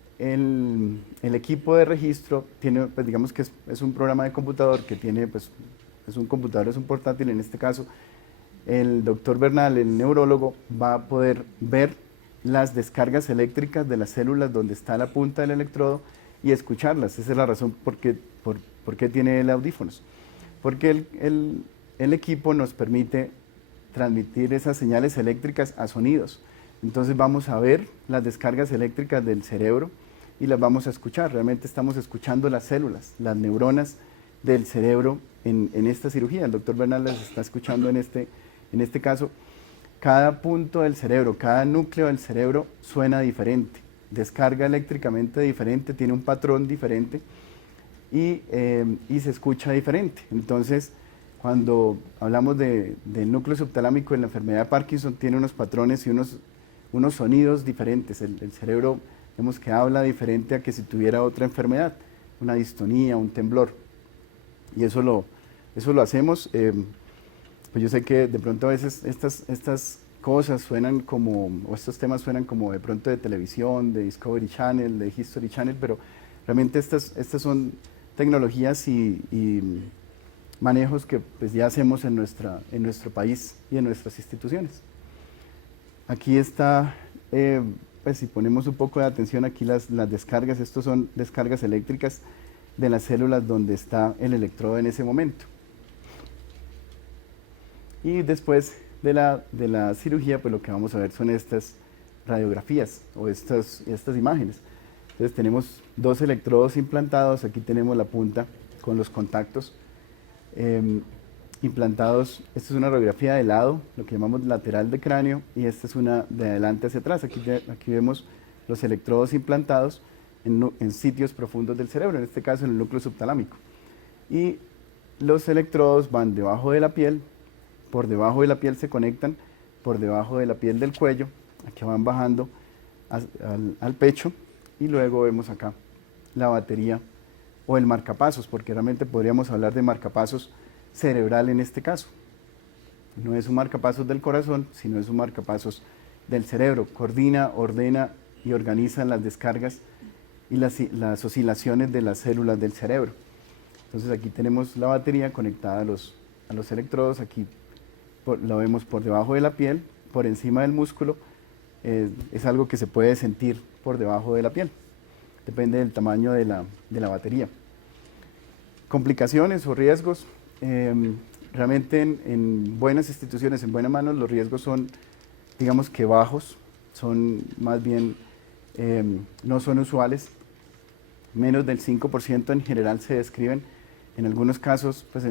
equipo de registro tiene, pues digamos que es un programa de computador que tiene, pues, es un computador, es un portátil en este caso. El doctor Bernal, el neurólogo, va a poder ver las descargas eléctricas de las células donde está la punta del electrodo y escucharlas. Esa es la razón por qué tiene el audífonos. Porque el equipo nos permite transmitir esas señales eléctricas a sonidos. Entonces vamos a ver las descargas eléctricas del cerebro y las vamos a escuchar. Realmente estamos escuchando las células, las neuronas del cerebro en esta cirugía. El doctor Bernal las está escuchando en este caso. Cada punto del cerebro, cada núcleo del cerebro suena diferente, descarga eléctricamente diferente, tiene un patrón diferente y se escucha diferente. Entonces, cuando hablamos del núcleo subtalámico en la enfermedad de Parkinson, tiene unos patrones y unos sonidos diferentes. El cerebro, vemos que habla diferente a que si tuviera otra enfermedad, una distonía, un temblor. Y eso lo hacemos. Pues yo sé que de pronto a veces estas cosas suenan como, o estos temas suenan como de pronto de televisión, de Discovery Channel, de History Channel, pero realmente estas son tecnologías y manejos que pues, ya hacemos en nuestro país y en nuestras instituciones. Aquí está, pues si ponemos un poco de atención aquí las descargas, estos son descargas eléctricas de las células donde está el electrodo en ese momento. Y después de la cirugía, pues lo que vamos a ver son estas radiografías o estas imágenes. Entonces tenemos dos electrodos implantados, aquí tenemos la punta con los contactos implantados. Esta es una radiografía de lado, lo que llamamos lateral de cráneo, y esta es una de adelante hacia atrás. Aquí vemos los electrodos implantados en sitios profundos del cerebro, en este caso en el núcleo subtalámico. Y los electrodos van debajo de la piel, por debajo de la piel se conectan, por debajo de la piel del cuello, aquí van bajando al pecho, y luego vemos acá la batería o el marcapasos, porque realmente podríamos hablar de marcapasos cerebral en este caso. No es un marcapasos del corazón, sino es un marcapasos del cerebro. Coordina, ordena y organiza las descargas y las oscilaciones de las células del cerebro. Entonces aquí tenemos la batería conectada a los electrodos, aquí lo vemos por debajo de la piel, por encima del músculo, es algo que se puede sentir por debajo de la piel, depende del tamaño de la batería. Complicaciones o riesgos, realmente en buenas instituciones, en buenas manos, los riesgos son, digamos que bajos, son más bien, no son usuales, menos del 5% en general se describen. En algunos casos pues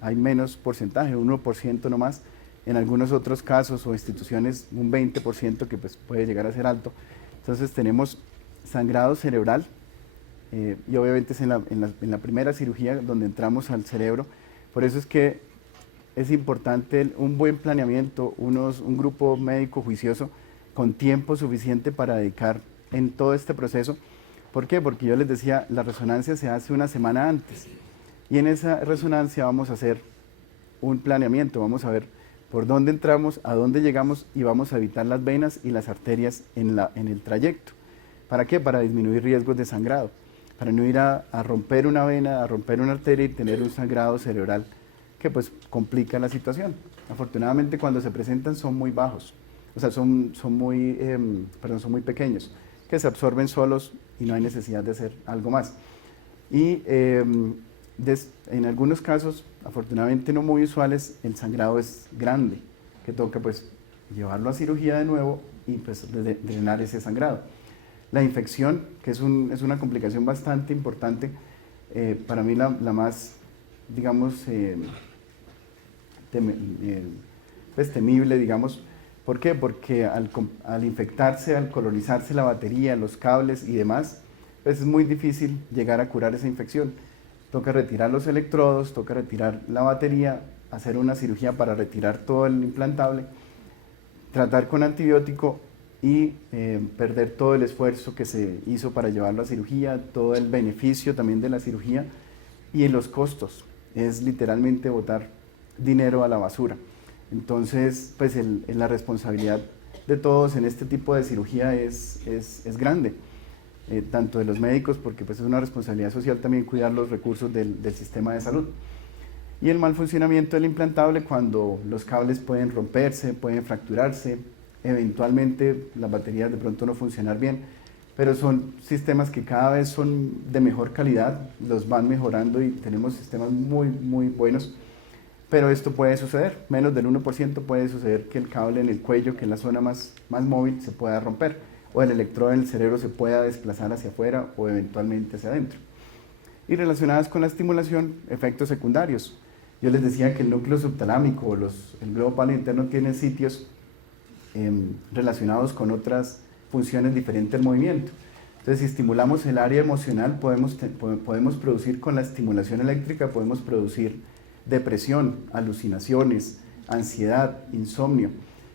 hay menos porcentaje, 1% no más. En algunos otros casos o instituciones un 20% que pues, puede llegar a ser alto. Entonces tenemos sangrado cerebral y obviamente es en la primera cirugía donde entramos al cerebro. Por eso es que es importante un buen planeamiento, un grupo médico juicioso con tiempo suficiente para dedicar en todo este proceso. ¿Por qué? Porque yo les decía, la resonancia se hace una semana antes. Y en esa resonancia vamos a hacer un planeamiento, vamos a ver por dónde entramos, a dónde llegamos y vamos a evitar las venas y las arterias en el trayecto. ¿Para qué? Para disminuir riesgos de sangrado, para no ir a romper una vena, a romper una arteria y tener un sangrado cerebral que pues complica la situación. Afortunadamente cuando se presentan son muy bajos, o sea, son muy pequeños, que se absorben solos y no hay necesidad de hacer algo más. Y en algunos casos, afortunadamente no muy usuales, el sangrado es grande, que toca pues llevarlo a cirugía de nuevo y pues drenar ese sangrado. La infección, que es una complicación bastante importante, para mí la más, digamos, temible, digamos. ¿Por qué? Porque al infectarse, al colonizarse la batería, los cables y demás, pues es muy difícil llegar a curar esa infección. Toca retirar los electrodos, toca retirar la batería, hacer una cirugía para retirar todo el implantable, tratar con antibiótico y perder todo el esfuerzo que se hizo para llevarlo a cirugía, todo el beneficio también de la cirugía y en los costos. Es literalmente botar dinero a la basura. Entonces, pues la responsabilidad de todos en este tipo de cirugía es grande. Tanto de los médicos, porque pues es una responsabilidad social también cuidar los recursos del sistema de salud. Y el mal funcionamiento del implantable cuando los cables pueden romperse, pueden fracturarse, eventualmente las baterías de pronto no funcionar bien, pero son sistemas que cada vez son de mejor calidad, los van mejorando y tenemos sistemas muy, muy buenos, pero esto puede suceder, menos del 1% puede suceder que el cable en el cuello, que es la zona más móvil, se pueda romper, o el electrodo en el cerebro se pueda desplazar hacia afuera o eventualmente hacia adentro. Y relacionadas con la estimulación, efectos secundarios. Yo les decía que el núcleo subtalámico o el globo palo interno tienen sitios relacionados con otras funciones diferentes del movimiento. Entonces, si estimulamos el área emocional, podemos producir con la estimulación eléctrica, podemos producir depresión, alucinaciones, ansiedad, insomnio.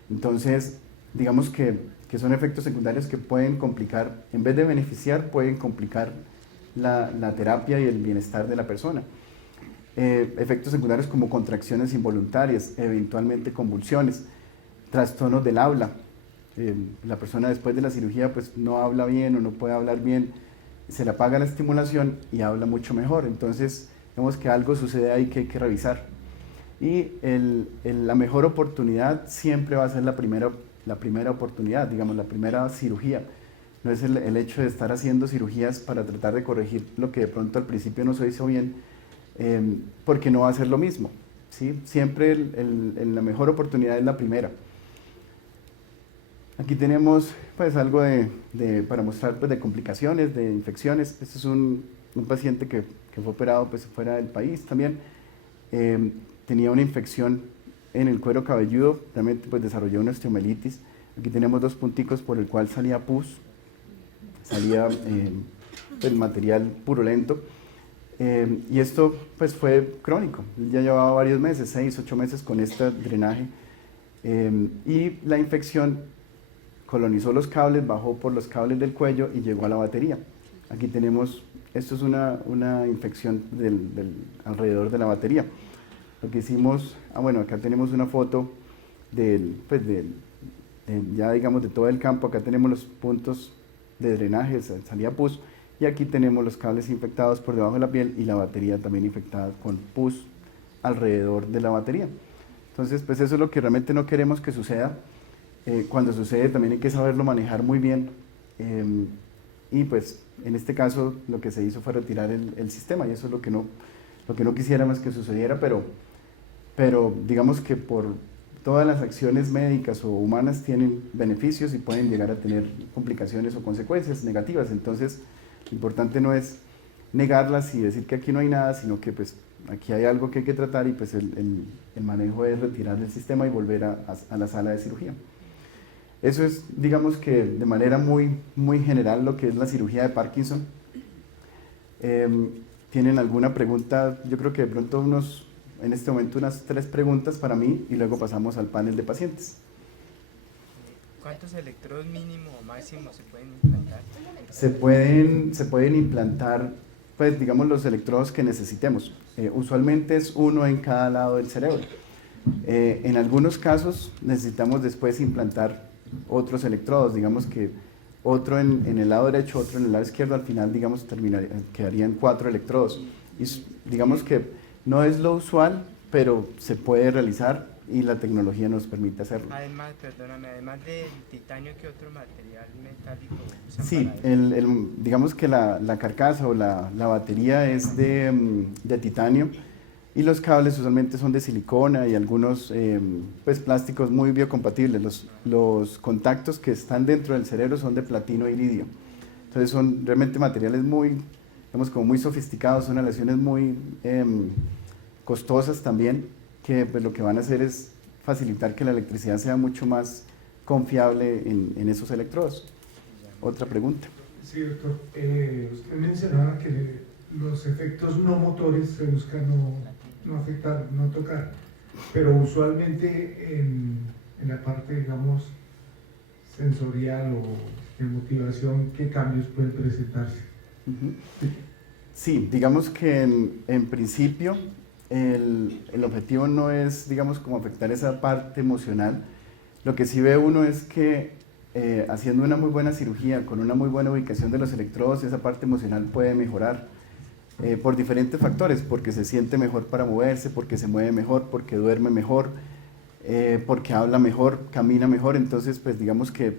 Entonces, digamos que son efectos secundarios que pueden complicar, en vez de beneficiar, pueden complicar la terapia y el bienestar de la persona. Efectos secundarios como contracciones involuntarias, eventualmente convulsiones. trastornos del habla. La persona después de la cirugía pues no habla bien o no puede hablar bien, se le apaga la estimulación y habla mucho mejor. Entonces vemos que algo sucede ahí que hay que revisar. Y la mejor oportunidad siempre va a ser la primera oportunidad, digamos, la primera cirugía. No es el hecho de estar haciendo cirugías para tratar de corregir lo que de pronto al principio no se hizo bien, porque no va a ser lo mismo, ¿sí? Siempre la mejor oportunidad es la primera. Aquí tenemos pues algo para mostrar pues, de complicaciones, de infecciones. Este es un paciente que fue operado pues, fuera del país también. Tenía una infección en el cuero cabelludo, realmente pues, desarrolló una osteomelitis. Aquí tenemos dos punticos por el cual salía pus, salía el material purulento. Y esto pues, fue crónico, ya llevaba varios meses, 6, 8 meses con este drenaje. Y la infección colonizó los cables, bajó por los cables del cuello y llegó a la batería. Aquí tenemos, esto es una infección alrededor de la batería. Lo que hicimos, bueno, acá tenemos una foto ya digamos de todo el campo. Acá tenemos los puntos de drenaje, salía pus, y aquí tenemos los cables infectados por debajo de la piel y la batería también infectada con pus alrededor de la batería. Entonces, pues eso es lo que realmente no queremos que suceda. Cuando sucede también hay que saberlo manejar muy bien, y pues en este caso lo que se hizo fue retirar el sistema, y eso es lo que no quisiéramos que sucediera, pero digamos que por todas las acciones médicas o humanas tienen beneficios y pueden llegar a tener complicaciones o consecuencias negativas. Entonces lo importante no es negarlas y decir que aquí no hay nada, sino que pues aquí hay algo que hay que tratar, y pues el manejo es retirar el sistema y volver a la sala de cirugía. Eso es, digamos que de manera muy, muy general, lo que es la cirugía de Parkinson. ¿Tienen alguna pregunta? Yo creo que de pronto en este momento unas 3 preguntas para mí, y luego pasamos al panel de pacientes. ¿Cuántos electrodos mínimo o máximo se pueden implantar? Se pueden implantar, pues digamos, los electrodos que necesitemos. Usualmente es uno en cada lado del cerebro. En algunos casos necesitamos después implantar otros electrodos, digamos que otro en el lado derecho, otro en el lado izquierdo. Al final, digamos, quedarían 4 electrodos. Y digamos que no es lo usual, pero se puede realizar y la tecnología nos permite hacerlo. Además, perdóname, además del titanio, ¿qué otro material metálico usan? Sí, para eso? digamos que la carcasa o la batería es de titanio, y los cables usualmente son de silicona y algunos pues, plásticos muy biocompatibles. Los contactos que están dentro del cerebro son de platino e iridio. Entonces son realmente materiales muy, digamos, como muy sofisticados, son aleaciones muy costosas también, que pues, lo que van a hacer es facilitar que la electricidad sea mucho más confiable en esos electrodos. Otra pregunta. Sí, doctor. Usted mencionaba que los efectos no motores se buscan no afectar, no tocar, pero usualmente en la parte, digamos, sensorial o de motivación, ¿qué cambios pueden presentarse? Sí, digamos que en principio el objetivo no es, digamos, como afectar esa parte emocional. Lo que sí ve uno es que haciendo una muy buena cirugía, con una muy buena ubicación de los electrodos, esa parte emocional puede mejorar por diferentes factores, porque se siente mejor para moverse, porque se mueve mejor, porque duerme mejor, porque habla mejor, camina mejor. Entonces, pues digamos que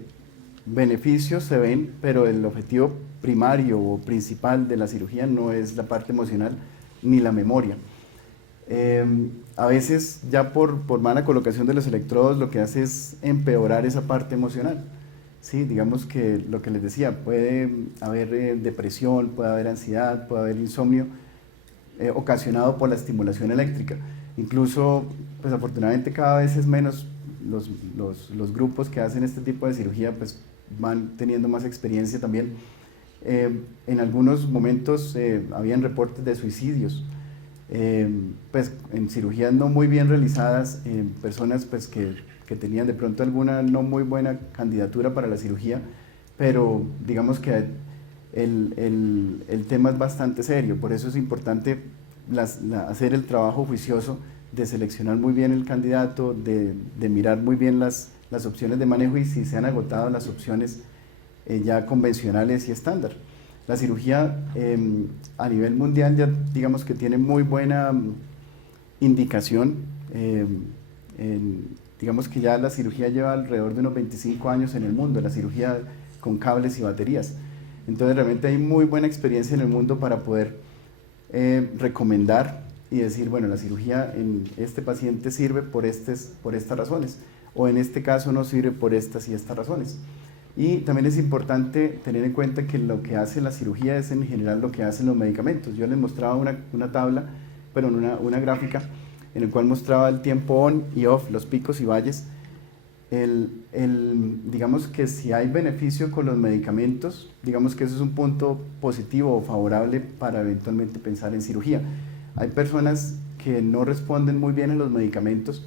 beneficios se ven, pero el objetivo primario o principal de la cirugía no es la parte emocional ni la memoria. A veces ya por mala colocación de los electrodos lo que hace es empeorar esa parte emocional. Sí, digamos que lo que les decía, puede haber depresión, puede haber ansiedad, puede haber insomnio ocasionado por la estimulación eléctrica. Incluso, pues afortunadamente cada vez es menos los grupos que hacen este tipo de cirugía, pues van teniendo más experiencia también. En algunos momentos habían reportes de suicidios, pues en cirugías no muy bien realizadas, personas pues que tenían de pronto alguna no muy buena candidatura para la cirugía, pero digamos que el tema es bastante serio. Por eso es importante hacer el trabajo juicioso de seleccionar muy bien el candidato, de mirar muy bien las las opciones de manejo y si se han agotado las opciones ya convencionales y estándar. La cirugía a nivel mundial ya digamos que tiene muy buena indicación, digamos que ya la cirugía lleva alrededor de unos 25 años en el mundo, la cirugía con cables y baterías. Entonces realmente hay muy buena experiencia en el mundo para poder recomendar y decir, bueno, la cirugía en este paciente sirve por estas razones, o en este caso no sirve por estas y estas razones. Y también es importante tener en cuenta que lo que hace la cirugía es en general lo que hacen los medicamentos. Yo les mostraba una tabla, bueno, una gráfica en el cual mostraba el tiempo on y off, los picos y valles. Digamos que si hay beneficio con los medicamentos, digamos que eso es un punto positivo o favorable para eventualmente pensar en cirugía. Hay personas que no responden muy bien a los medicamentos,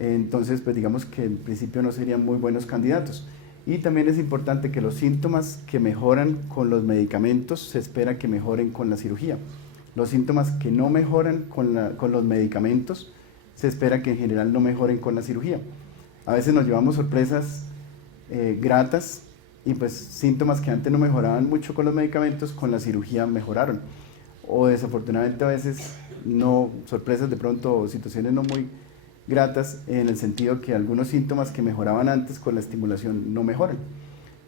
entonces pues digamos que en principio no serían muy buenos candidatos. Y también es importante que los síntomas que mejoran con los medicamentos se espera que mejoren con la cirugía. Los síntomas que no mejoran con los medicamentos se espera que en general no mejoren con la cirugía. A veces nos llevamos sorpresas gratas y pues síntomas que antes no mejoraban mucho con los medicamentos, con la cirugía mejoraron. O desafortunadamente a veces no, sorpresas de pronto o situaciones no muy gratas en el sentido que algunos síntomas que mejoraban antes con la estimulación no mejoran.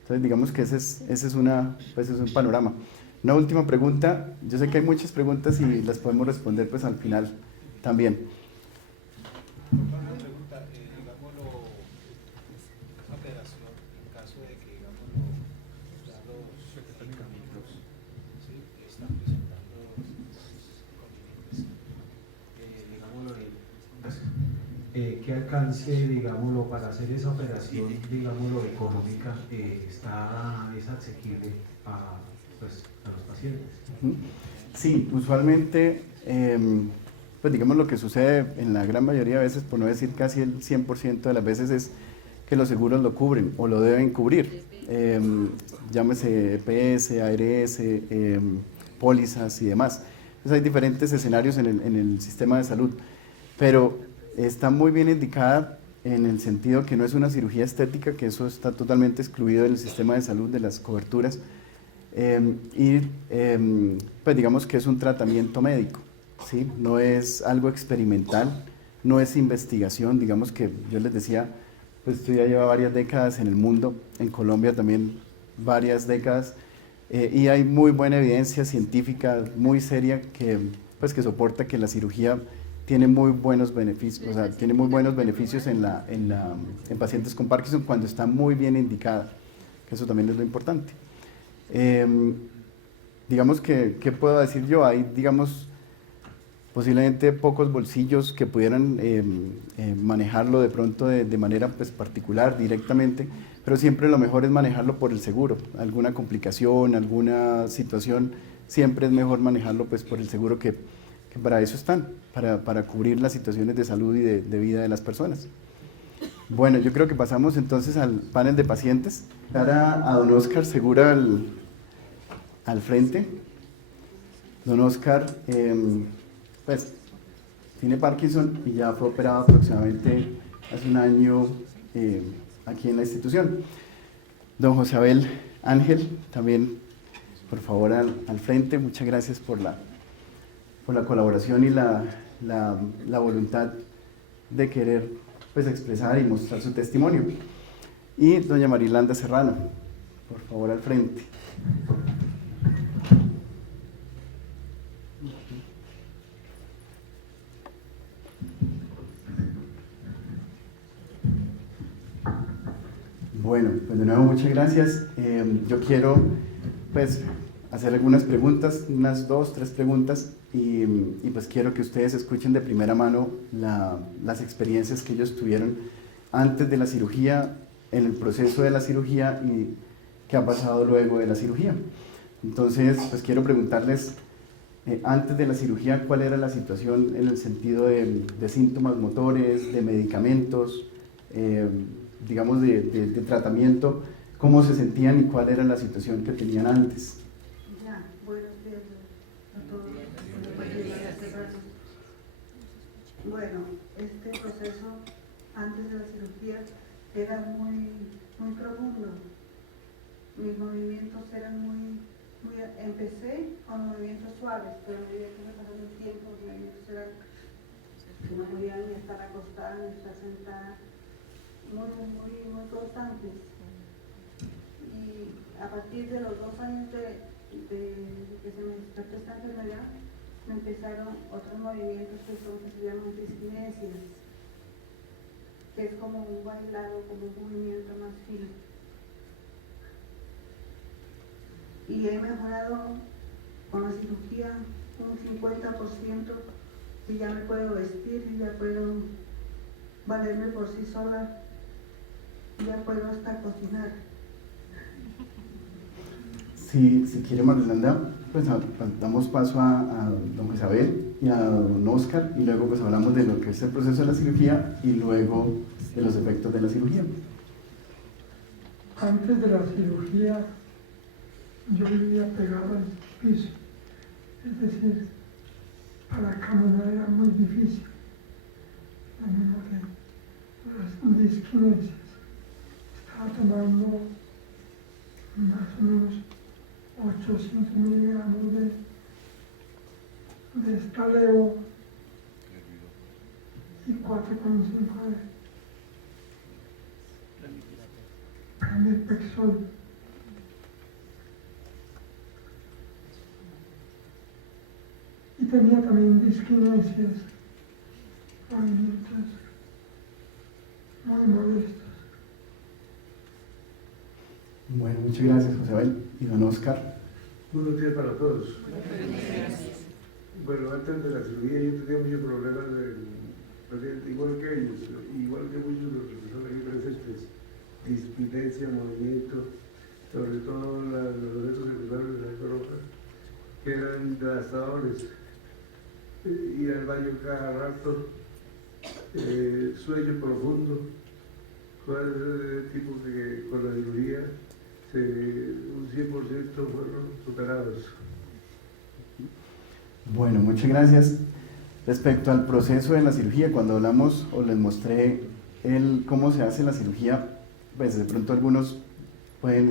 Entonces digamos que ese es un panorama. Una última pregunta, yo sé que hay muchas preguntas y las podemos responder pues al final también. Una pregunta, digámoslo, esa operación, en caso de que, digámoslo, ya los medicamentos ¿sí? Están presentando inconvenientes, digámoslo, ¿qué alcance, digámoslo, para hacer esa operación, digámoslo, económica, es asequible a los pacientes? Sí, usualmente, pues digamos lo que sucede en la gran mayoría de veces, por no decir casi el 100% de las veces, es que los seguros lo cubren o lo deben cubrir. Llámese EPS, ARS, pólizas y demás. Entonces hay diferentes escenarios en el sistema de salud, pero está muy bien indicada en el sentido que no es una cirugía estética, que eso está totalmente excluido del sistema de salud, de las coberturas, pues digamos que es un tratamiento médico, ¿sí? No es algo experimental, no es investigación, digamos que yo les decía, pues esto ya lleva varias décadas en el mundo, en Colombia también varias décadas, y hay muy buena evidencia científica, muy seria, que soporta que la cirugía tiene muy buenos beneficios, o sea, tiene muy buenos beneficios en pacientes con Parkinson cuando está muy bien indicada, que eso también es lo importante. Digamos que, ¿qué puedo decir yo? Hay, digamos, posiblemente pocos bolsillos que pudieran manejarlo de pronto de manera pues, particular, directamente, pero siempre lo mejor es manejarlo por el seguro. Alguna complicación, alguna situación, siempre es mejor manejarlo pues, por el seguro que para eso están, para cubrir las situaciones de salud y de vida de las personas. Bueno, yo creo que pasamos entonces al panel de pacientes. Ahora a don Oscar Segura al frente. Don Oscar, pues, tiene Parkinson y ya fue operado aproximadamente hace un año aquí en la institución. Don José Abel Ángel, también, por favor, al frente. Muchas gracias por la colaboración y la voluntad de querer pues, expresar y mostrar su testimonio. Y doña Marilanda Serrano, por favor, al frente. Bueno, pues de nuevo muchas gracias. Yo quiero pues hacer algunas preguntas, unas 2, 3 preguntas y pues quiero que ustedes escuchen de primera mano las experiencias que ellos tuvieron antes de la cirugía, en el proceso de la cirugía y qué ha pasado luego de la cirugía. Entonces, pues quiero preguntarles, antes de la cirugía, ¿cuál era la situación en el sentido de síntomas motores, de medicamentos, digamos de tratamiento? ¿Cómo se sentían y cuál era la situación que tenían antes? Ya, buenos días a todos. Bueno, este proceso antes de la cirugía era muy profundo. Mis movimientos eran empecé con movimientos suaves, pero a medida que me pasó el tiempo, los movimientos eran que no podía ni estar acostada ni estar sentada, muy constantes. Y a partir de los 2 años de que se me despertó esta enfermedad, me empezaron otros movimientos que se llaman diskinesias, que es como un bailado, como un movimiento más fino. Y he mejorado con la cirugía un 50%, y ya me puedo vestir, y ya puedo valerme por sí sola, y ya puedo hasta cocinar. Si quiere, Marilanda, pues damos paso a don Isabel y a don Oscar, y luego pues hablamos de lo que es el proceso de la cirugía y luego de los efectos de la cirugía. Antes de la cirugía, yo vivía pegado al piso, es decir, para caminar era muy difícil, lo mismo que las disquinesias. Estaba tomando más o menos 800 miligramos de estaleo y 4,5 de Camipexol. Y tenía también disquinesias, movimientos muy molestos. Bueno, muchas gracias, José Abel y don Oscar. Buenos días para todos. Bueno, antes de la cirugía yo tenía muchos problemas, igual que ellos, igual que muchos de los que son aquí presentes, dispinesia, movimiento, sobre todo los efectos secundarios de la roja, que eran devastadores. Ir al baño cada rato, sueño profundo, cosas de tipo que con la cirugía un 100% fueron superados. Bueno, muchas gracias. Respecto al proceso de la cirugía, cuando hablamos o les mostré cómo se hace la cirugía, pues de pronto algunos pueden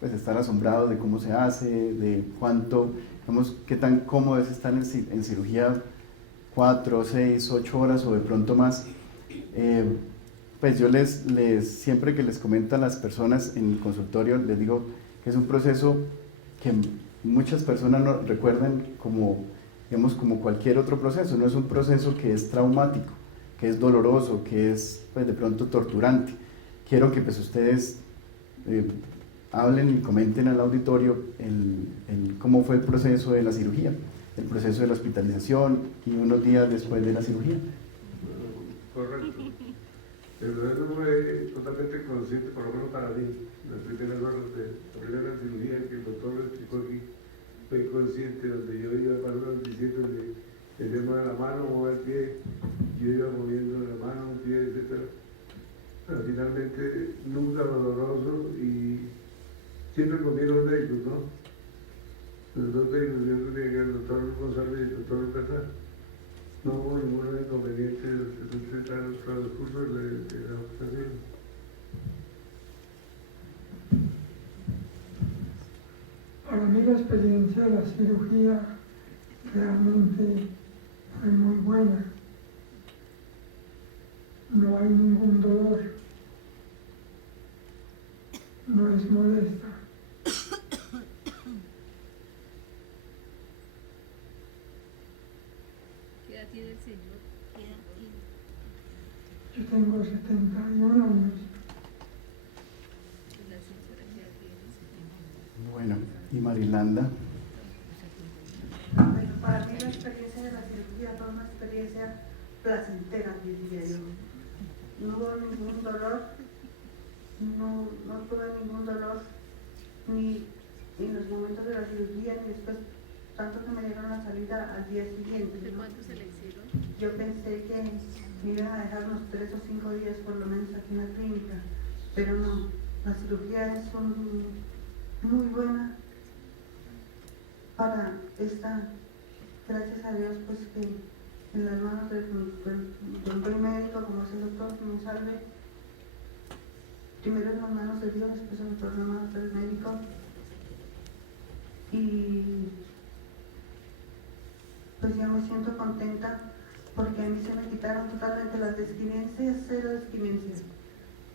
pues estar asombrados de cómo se hace, de cuánto, digamos, qué tan cómodo es estar en cirugía 4, 6, 8 horas o de pronto más. Pues yo siempre que les comento a las personas en el consultorio, les digo que es un proceso que muchas personas no recuerdan como, digamos, como cualquier otro proceso. No es un proceso que es traumático, que es doloroso, que es pues, de pronto torturante. Quiero que pues ustedes hablen y comenten al auditorio cómo fue el proceso de la cirugía, el proceso de la hospitalización y unos días después de la cirugía. Correcto. El proceso fue totalmente consciente, por lo menos para mí. Las primeras horas de la primera cirugía que el doctor me explicó aquí, fue consciente, donde yo iba más o menos diciéndole el tema de la mano, mover el pie, yo iba moviendo la mano, un pie, etc. Pero finalmente nunca doloroso y siempre con los médicos, ¿no? Los dos médicos, yo tenía que el doctor González y el doctor Berta. No hubo ningún inconveniente durante el transcurso de la operación. Para mí la experiencia de la cirugía realmente fue muy buena. No hay ningún dolor, no es molesta. ¿Qué edad tiene el señor? ¿Qué edad tiene? Yo tengo 71 años. La señora que edad tiene. Bueno, y Marilanda. Bueno, para mí la experiencia de la cirugía fue una experiencia placentera, diría yo. No hubo ningún dolor, no tuve ningún dolor, ni en los momentos de la cirugía, ni después, tanto que me dieron la salida al día siguiente. ¿De ¿no? cuánto se le hicieron? Yo pensé que me iban a dejar unos 3 o 5 días por lo menos aquí en la clínica, pero no, la cirugía es muy buena para esta, gracias a Dios, pues que en las manos del buen médico, como es el doctor, que me salve, primero en las manos de Dios, después en las manos del médico. Y pues yo me siento contenta porque a mí se me quitaron totalmente las disquinencias, cero disquinencias.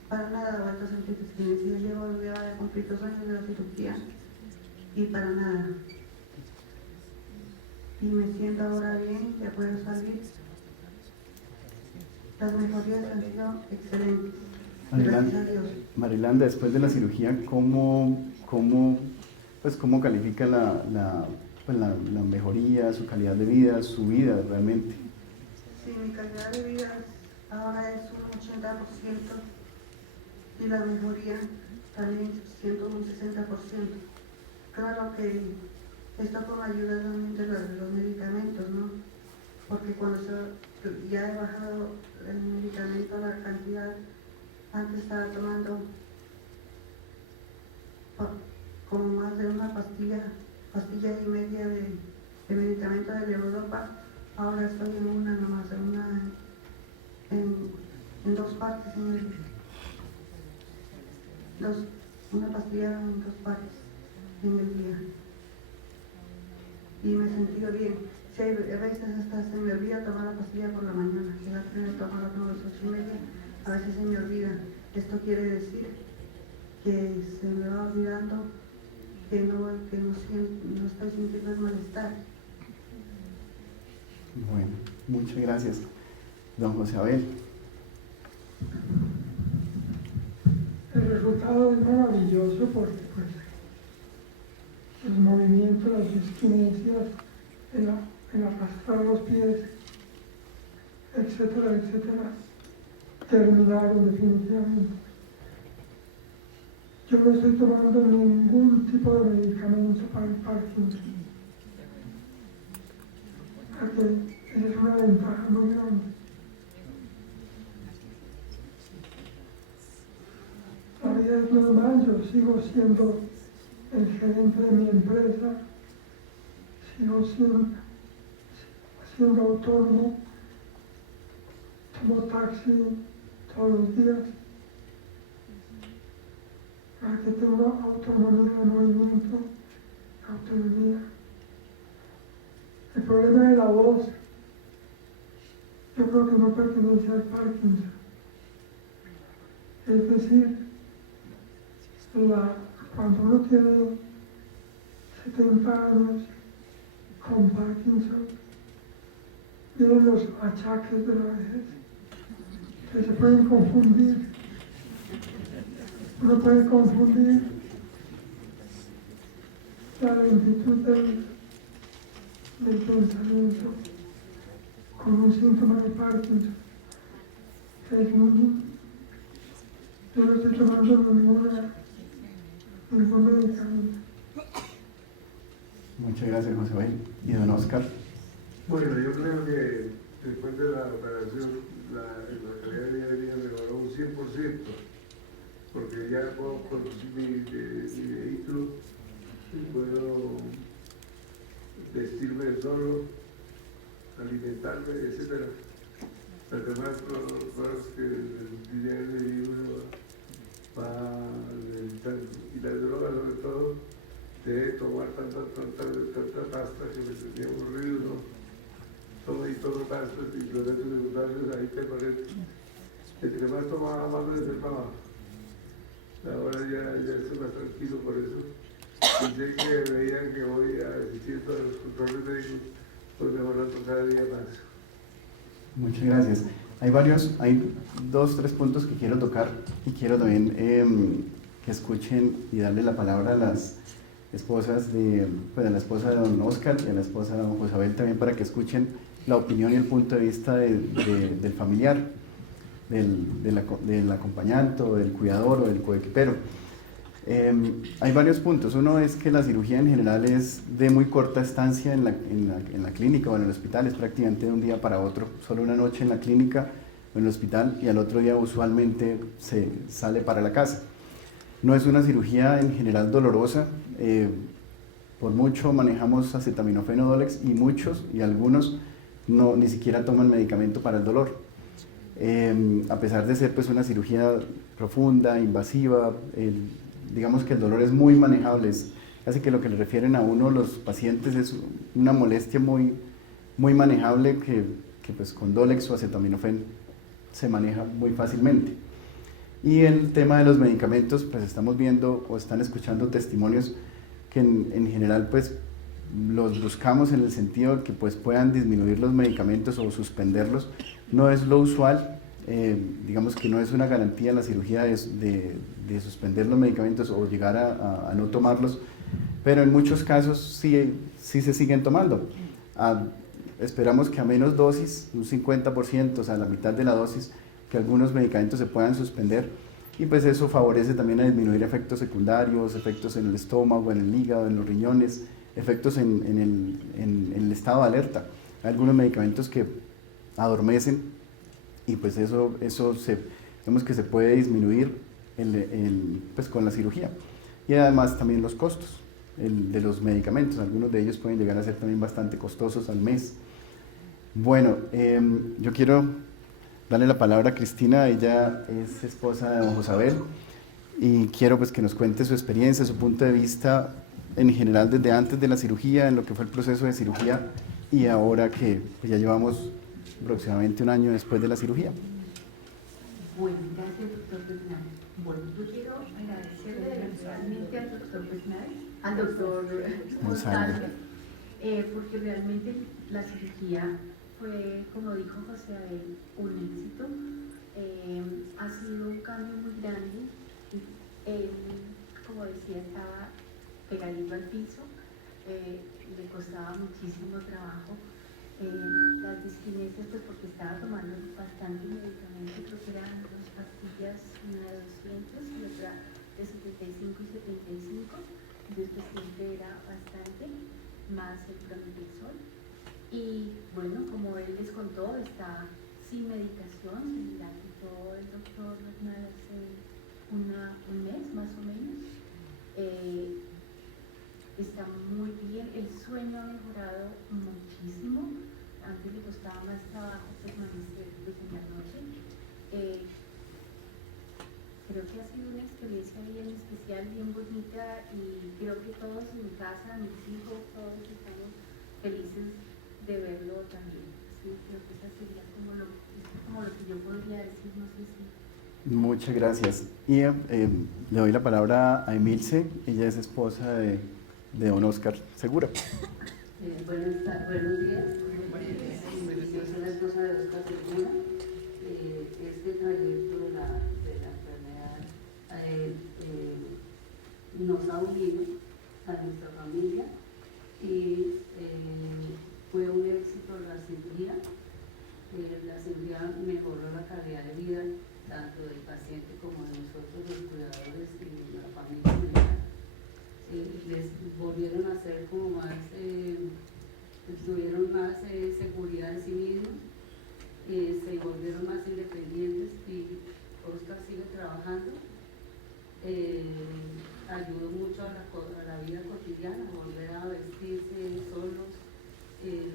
Para nada vuelto a sentir disquinencias. Yo llevo ya a cumplir 2 años de la cirugía y para nada. Y me siento ahora bien, ya puedo salir. Las mejorías han sido excelentes. Gracias a Dios. Marilanda, después de la cirugía, ¿cómo califica la mejoría, su calidad de vida, su vida realmente? Sí, mi calidad de vida ahora es un 80% y la mejoría también siento un 60%. Claro que esto con ayuda también de los medicamentos, ¿no? Porque cuando ya he bajado el medicamento, la cantidad, antes estaba tomando como más de una pastilla y media de medicamento de Europa. Ahora estoy en una nomás, en 2 partes, una pastilla en 2 partes en el día. Y me he sentido bien. Si hay, a veces hasta se me olvida tomar la pastilla por la mañana, que la primera tomarla como a las 8:30, a veces se me olvida. Esto quiere decir que se me va olvidando que no estoy sintiendo el malestar. Bueno, muchas gracias. Don José Abel. El resultado es maravilloso porque pues, los movimientos, las disquinencias, el arrastrar los pies, etcétera, etcétera, terminaron definitivamente. Yo no estoy tomando ningún tipo de medicamento para el Parkinson. Porque esa es una ventaja muy grande. La vida es normal, yo sigo siendo el gerente de mi empresa, sigo siendo autónomo, tomo taxi todos los días, para que tenga autonomía de movimiento, autonomía. El problema de la voz, yo creo que no pertenece al Parkinson. Es decir, cuando uno tiene 70 años con Parkinson, vienen los achaques de la vejez, que se pueden confundir. Uno puede confundir la lentitud del pensamiento con un síntoma de Parkinson. Yo no estoy tomando ningún medicamento. Muchas gracias, José Abel. ¿Y don Oscar? Bueno, yo creo que después de la operación la calidad de vida mejoró un 100%, porque ya puedo conducir mi vehículo y puedo vestirme solo, alimentarme, etc. Las demás cosas que el día de uno va necesitando. Y las drogas, sobre todo, de tomar tanta pasta que me sentía aburrido, ¿no? Todo pastas y los efectos secundarios ahí permanentes. Entre más tomaba, más me enfermaba. Ahora ya estoy más tranquilo por eso. Y sé que veían que voy asistiendo a los controles médicos, pues mejorando cada día más. Muchas gracias. Hay 2, 3 puntos que quiero tocar y quiero también que escuchen y darle la palabra a las esposas a la esposa de don Oscar y a la esposa de don José Abel también, para que escuchen la opinión y el punto de vista del familiar, del acompañante, o del cuidador o del coequipero. Hay varios puntos. Uno es que la cirugía en general es de muy corta estancia en la clínica o en el hospital, es prácticamente de un día para otro, solo una noche en la clínica o en el hospital y al otro día usualmente se sale para la casa. No es una cirugía en general dolorosa, por mucho manejamos acetaminofén o Dolex y algunos ni siquiera toman medicamento para el dolor. A pesar de ser pues una cirugía profunda, invasiva, digamos que el dolor es muy manejable, casi que lo que le refieren a uno los pacientes es una molestia muy, muy manejable que pues con Dolex o acetaminofén se maneja muy fácilmente. Y el tema de los medicamentos, pues estamos viendo o están escuchando testimonios que en general pues los buscamos en el sentido de que pues puedan disminuir los medicamentos o suspenderlos. No es lo usual, digamos que no es una garantía la cirugía de suspender los medicamentos o llegar a no tomarlos, pero en muchos casos sí se siguen tomando. Esperamos que a menos dosis, un 50%, o sea, la mitad de la dosis, que algunos medicamentos se puedan suspender, y pues eso favorece también a disminuir efectos secundarios, efectos en el estómago, en el hígado, en los riñones, efectos en el estado de alerta. Hay algunos medicamentos que adormecen y pues eso vemos que se puede disminuir pues con la cirugía. Y además también los costos de los medicamentos, algunos de ellos pueden llegar a ser también bastante costosos al mes. Bueno, yo quiero darle la palabra a Cristina, ella es esposa de don Josabel y quiero pues que nos cuente su experiencia, su punto de vista en general desde antes de la cirugía, en lo que fue el proceso de cirugía y ahora que pues, ya llevamos aproximadamente un año después de la cirugía. Bueno, gracias doctor Fernández. Bueno, yo quiero agradecerle realmente al doctor Fernández, al doctor Monsalve, porque realmente la cirugía fue, como dijo José Abel, un éxito. Ha sido un cambio muy grande. Él, como decía, estaba pegadito al piso, le costaba muchísimo trabajo. Las disquinesias, pues porque estaba tomando bastante medicamento, creo que eran dos pastillas, una de 200 y otra de 75 y 75, entonces pues siempre era bastante, más el pramipexol. Y bueno, como él les contó, está sin medicación, se la quitó el doctor Bernal hace un mes más o menos. Está muy bien, el sueño ha mejorado muchísimo, antes le costaba más trabajo permanecer pues, en la noche. Creo que ha sido una experiencia bien especial, bien bonita y creo que todos en mi casa, mis hijos, todos estamos felices de verlo también. Sí, creo que esa sería como lo que yo podría decir, no sé si... Muchas gracias. Y le doy la palabra a Emilce, ella es esposa de don Oscar Segura. Buenos días. Yo soy la esposa de Oscar Segura. Este trayecto de la enfermedad nos ha unido a nuestra familia y fue un éxito la cirugía. La cirugía mejoró la calidad de vida tanto del paciente como de nosotros, los cuidadores y la familia en general. Les volvieron a hacer como más, tuvieron más seguridad en sí mismos, se volvieron más independientes y Oscar sigue trabajando, ayudó mucho a la vida cotidiana, a volver a vestirse solos,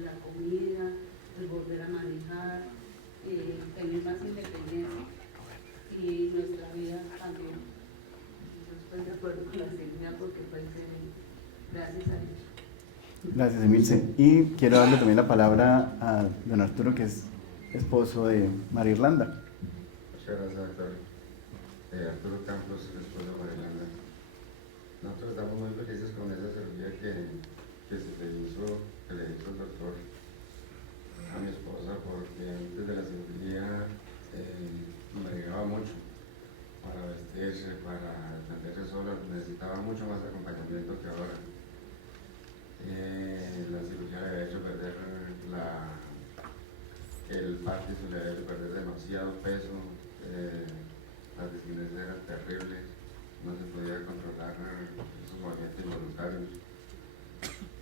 la comida, el volver a manejar, tener más independencia y nuestra vida también. Estoy de acuerdo con la cirugía porque fue excelente. Gracias a Dios. Gracias, Emilce. Y quiero darle también la palabra a don Arturo, que es esposo de María Irlanda. Muchas gracias, doctor. Arturo Campos, esposo de María Irlanda. Nosotros estamos muy felices con esa cirugía que le hizo el doctor a mi esposa, porque antes de la cirugía me ayudaba mucho para vestirse, para atenderse sola, necesitaba mucho más acompañamiento que ahora. La cirugía le había hecho perder el pártico, le había hecho perder demasiado peso, las disquinesias eran terribles, no se podía controlar esos movimientos involuntarios.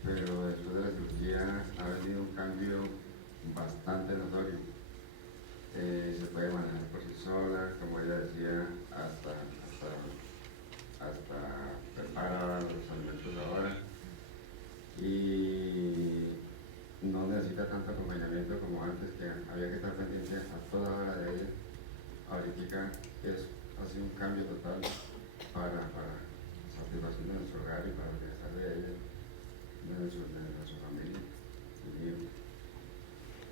Pero después de la cirugía ha venido un cambio bastante notorio. Se puede manejar por sí sola, como ella decía, hasta prepara los alimentos ahora y no necesita tanto acompañamiento como antes, que había que estar pendiente a toda hora de ella. ahorita ha sido un cambio total para satisfacción de nuestro hogar y para el bienestar de ella, de nuestra familia y mío.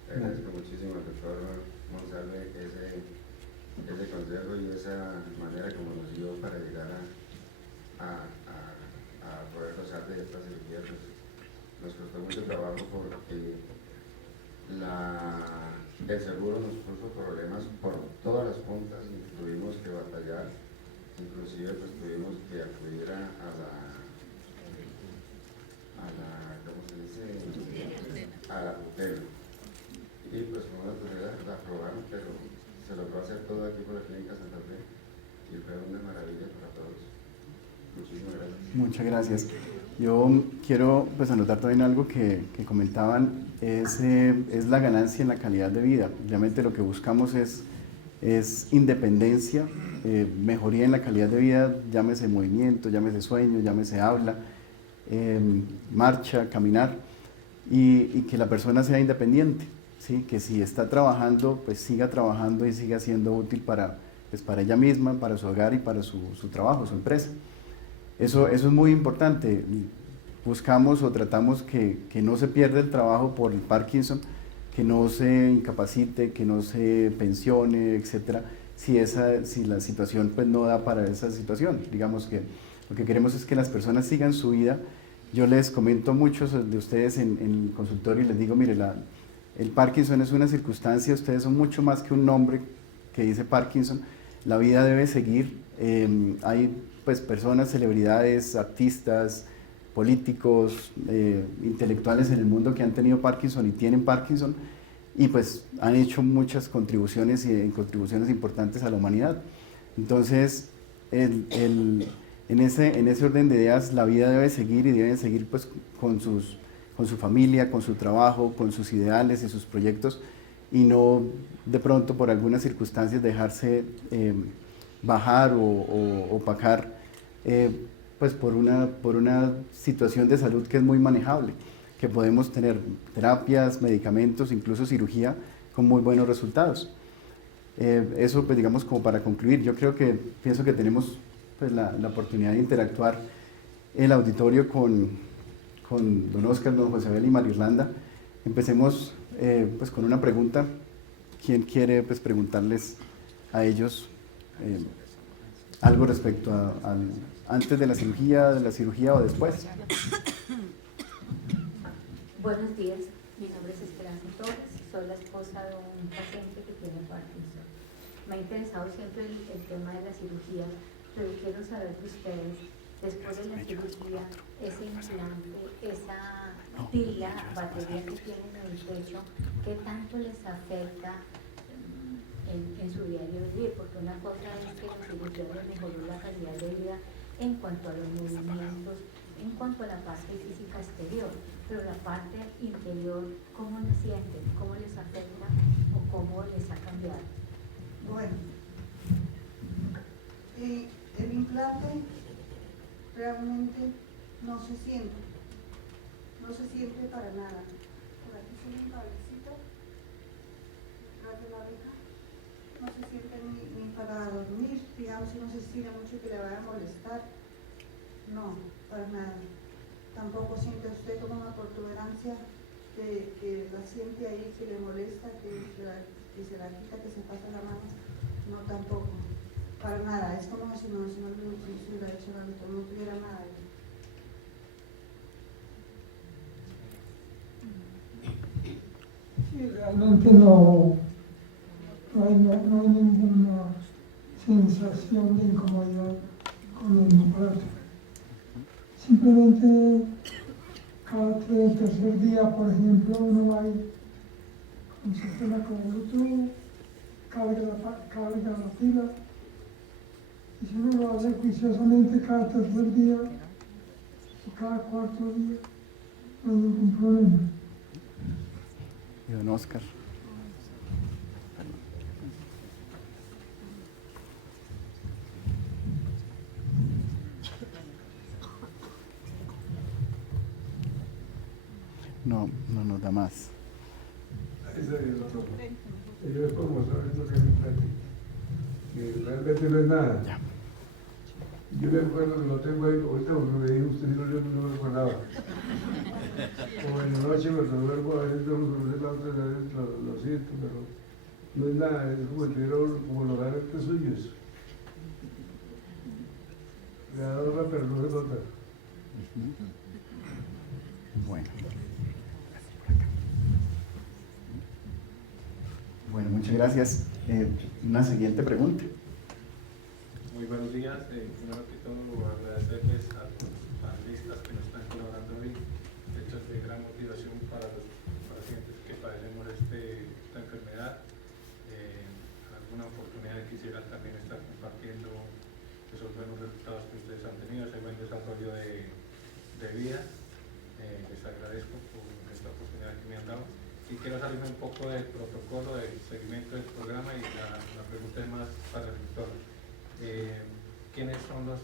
Le agradezco muchísimo al doctor Monsalve ese consejo y esa manera como nos dio para llegar a poder gozar de esta cirugía. Pues, nos costó mucho trabajo porque el seguro nos puso problemas por todas las puntas y tuvimos que batallar, inclusive pues tuvimos que acudir a la ¿cómo se dice? A la tutela. Y pues con una tutela la aprobaron, pero se logró hacer todo aquí por la Clínica Santa Fe y fue una maravilla para todos. Muchísimas gracias. Muchas gracias. Yo quiero pues anotar también algo que comentaban, es la ganancia en la calidad de vida. Realmente lo que buscamos es independencia, mejoría en la calidad de vida, llámese movimiento, llámese sueño, llámese habla, marcha, caminar, y que la persona sea independiente, ¿sí? Que si está trabajando, pues siga trabajando y siga siendo útil para ella misma, para su hogar y para su trabajo, su empresa. Eso es muy importante. Buscamos o tratamos que no se pierda el trabajo por el Parkinson, que no se incapacite, que no se pensione, etcétera, si la situación pues no da para esa situación. Digamos que lo que queremos es que las personas sigan su vida. Yo les comento a muchos de ustedes en el consultorio y les digo, mire, el Parkinson es una circunstancia, ustedes son mucho más que un nombre que dice Parkinson, la vida debe seguir. Hay pues personas, celebridades, artistas, políticos, intelectuales en el mundo que han tenido Parkinson y tienen Parkinson y pues han hecho muchas contribuciones y contribuciones importantes a la humanidad. Entonces, en ese orden de ideas, la vida debe seguir y deben seguir pues con su familia, con su trabajo, con sus ideales y sus proyectos y no de pronto por algunas circunstancias dejarse bajar o opacar pues por una situación de salud que es muy manejable, que podemos tener terapias, medicamentos, incluso cirugía con muy buenos resultados. Eso pues digamos como para concluir, pienso que tenemos pues la oportunidad de interactuar el auditorio con don Oscar, don José Abel y María Irlanda. Empecemos pues con una pregunta. ¿Quién quiere pues preguntarles a ellos algo respecto antes de la cirugía o después? Buenos días, mi nombre es Esperanza Torres, soy la esposa de un paciente que tiene Parkinson. Me ha interesado siempre el tema de la cirugía, pero quiero saber de ustedes, después de la cirugía, ese implante, esa pila, batería que tienen en el pecho, ¿qué tanto les afecta en su diario vivir? Porque una cosa es que la cirugía les mejoró la calidad de vida en cuanto a los movimientos, en cuanto a la parte física exterior, pero la parte interior, ¿cómo la sienten? ¿Cómo les afecta o cómo les ha cambiado? Bueno, el implante realmente no se siente para nada. Por aquí tiene un cablecito detrás de la oreja, no se siente ni para dormir, digamos, si no se estira mucho que le vaya a molestar, no, para nada. Tampoco siente usted como una protuberancia que la siente ahí, que le molesta, que se la quita, que se pasa la mano, no, tampoco, para nada. Es como si no hubiera hecho nada, no tuviera nada ahí. Sí, realmente no hay ninguna sensación de incomodidad con el implante. Simplemente cada tercer día, por ejemplo, uno va y con su pila con Bluetooth, carga la pila, y si uno lo hace juiciosamente cada tercer día o cada cuarto día, no hay ningún problema. Y don Oscar. No da más. Ahí está bien, doctor. Yo es como saber lo que me platico. que realmente no es nada. Yo me acuerdo que lo tengo ahí, ahorita porque me dijo usted, yo no me acordaba. Como en la noche cuando duermo, a veces tengo que hacer la otra, a veces lo siento, pero no es nada, es como el dinero, como los garantes suyos. Le da una, pero no se nota. Bueno. Bueno, muchas gracias. Una siguiente pregunta. Muy buenos días. Primero que todo, agradecerles a los panelistas que nos están colaborando hoy. Esto es de gran motivación para los pacientes que padecemos esta enfermedad. Alguna oportunidad quisiera también estar compartiendo esos buenos resultados que ustedes han tenido, ese buen desarrollo de vida. Les agradezco por esta oportunidad que me han dado. Y quiero salirme un poco del protocolo, del seguimiento del programa, y la pregunta es más para el doctor. ¿Quiénes son los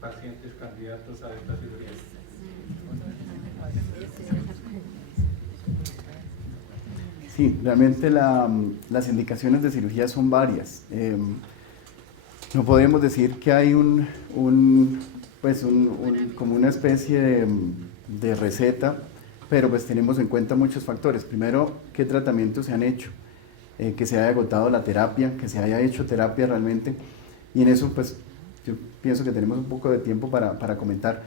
pacientes candidatos a esta cirugía? Sí, realmente las indicaciones de cirugía son varias. No podemos decir que hay como una especie de receta, pero pues tenemos en cuenta muchos factores. Primero, qué tratamientos se han hecho, que se haya agotado la terapia, que se haya hecho terapia realmente, y en eso pues yo pienso que tenemos un poco de tiempo para comentar,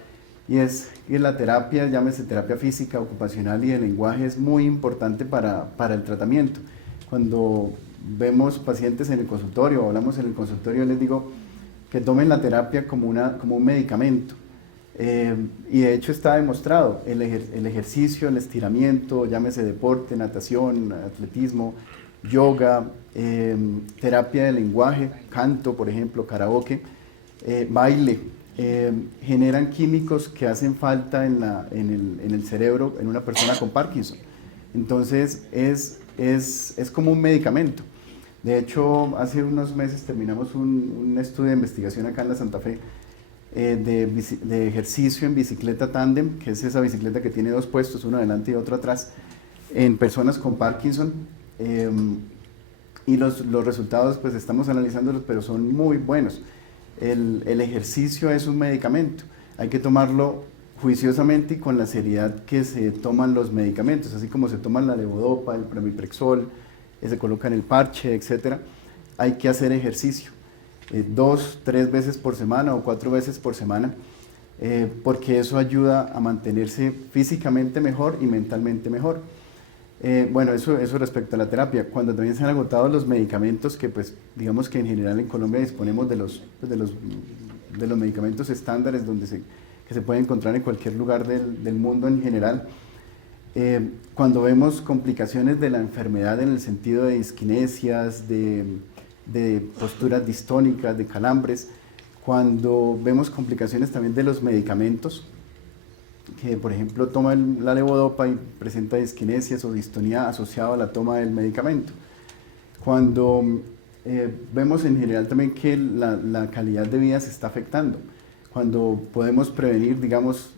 y es que la terapia, llámese terapia física, ocupacional y de lenguaje, es muy importante para el tratamiento. Cuando vemos pacientes en el consultorio, o hablamos en el consultorio, les digo que tomen la terapia como un medicamento. Y de hecho está demostrado, el ejercicio, el estiramiento, llámese deporte, natación, atletismo, yoga, terapia de lenguaje, canto, por ejemplo, karaoke, baile, generan químicos que hacen falta en el cerebro en una persona con Parkinson. Entonces es como un medicamento. De hecho, hace unos meses terminamos un estudio de investigación acá en la Santa Fe, de ejercicio en bicicleta tándem, que es esa bicicleta que tiene dos puestos, uno adelante y otro atrás, en personas con Parkinson, y los resultados pues estamos analizándolos, pero son muy buenos. El ejercicio es un medicamento, hay que tomarlo juiciosamente y con la seriedad que se toman los medicamentos, así como se toman la levodopa, el pramipexol, se colocan el parche, etcétera. Hay que hacer ejercicio 2, 3 veces por semana o 4 veces por semana, porque eso ayuda a mantenerse físicamente mejor y mentalmente mejor. Bueno, eso respecto a la terapia. Cuando también se han agotado los medicamentos, que pues digamos que en general en Colombia disponemos de los medicamentos estándares que se pueden encontrar en cualquier lugar del mundo en general. Cuando vemos complicaciones de la enfermedad en el sentido de disquinesias, de posturas distónicas, de calambres, cuando vemos complicaciones también de los medicamentos, que por ejemplo toma la levodopa y presenta disquinesias o distonía asociada a la toma del medicamento. Cuando vemos en general también que la calidad de vida se está afectando, cuando podemos prevenir, digamos,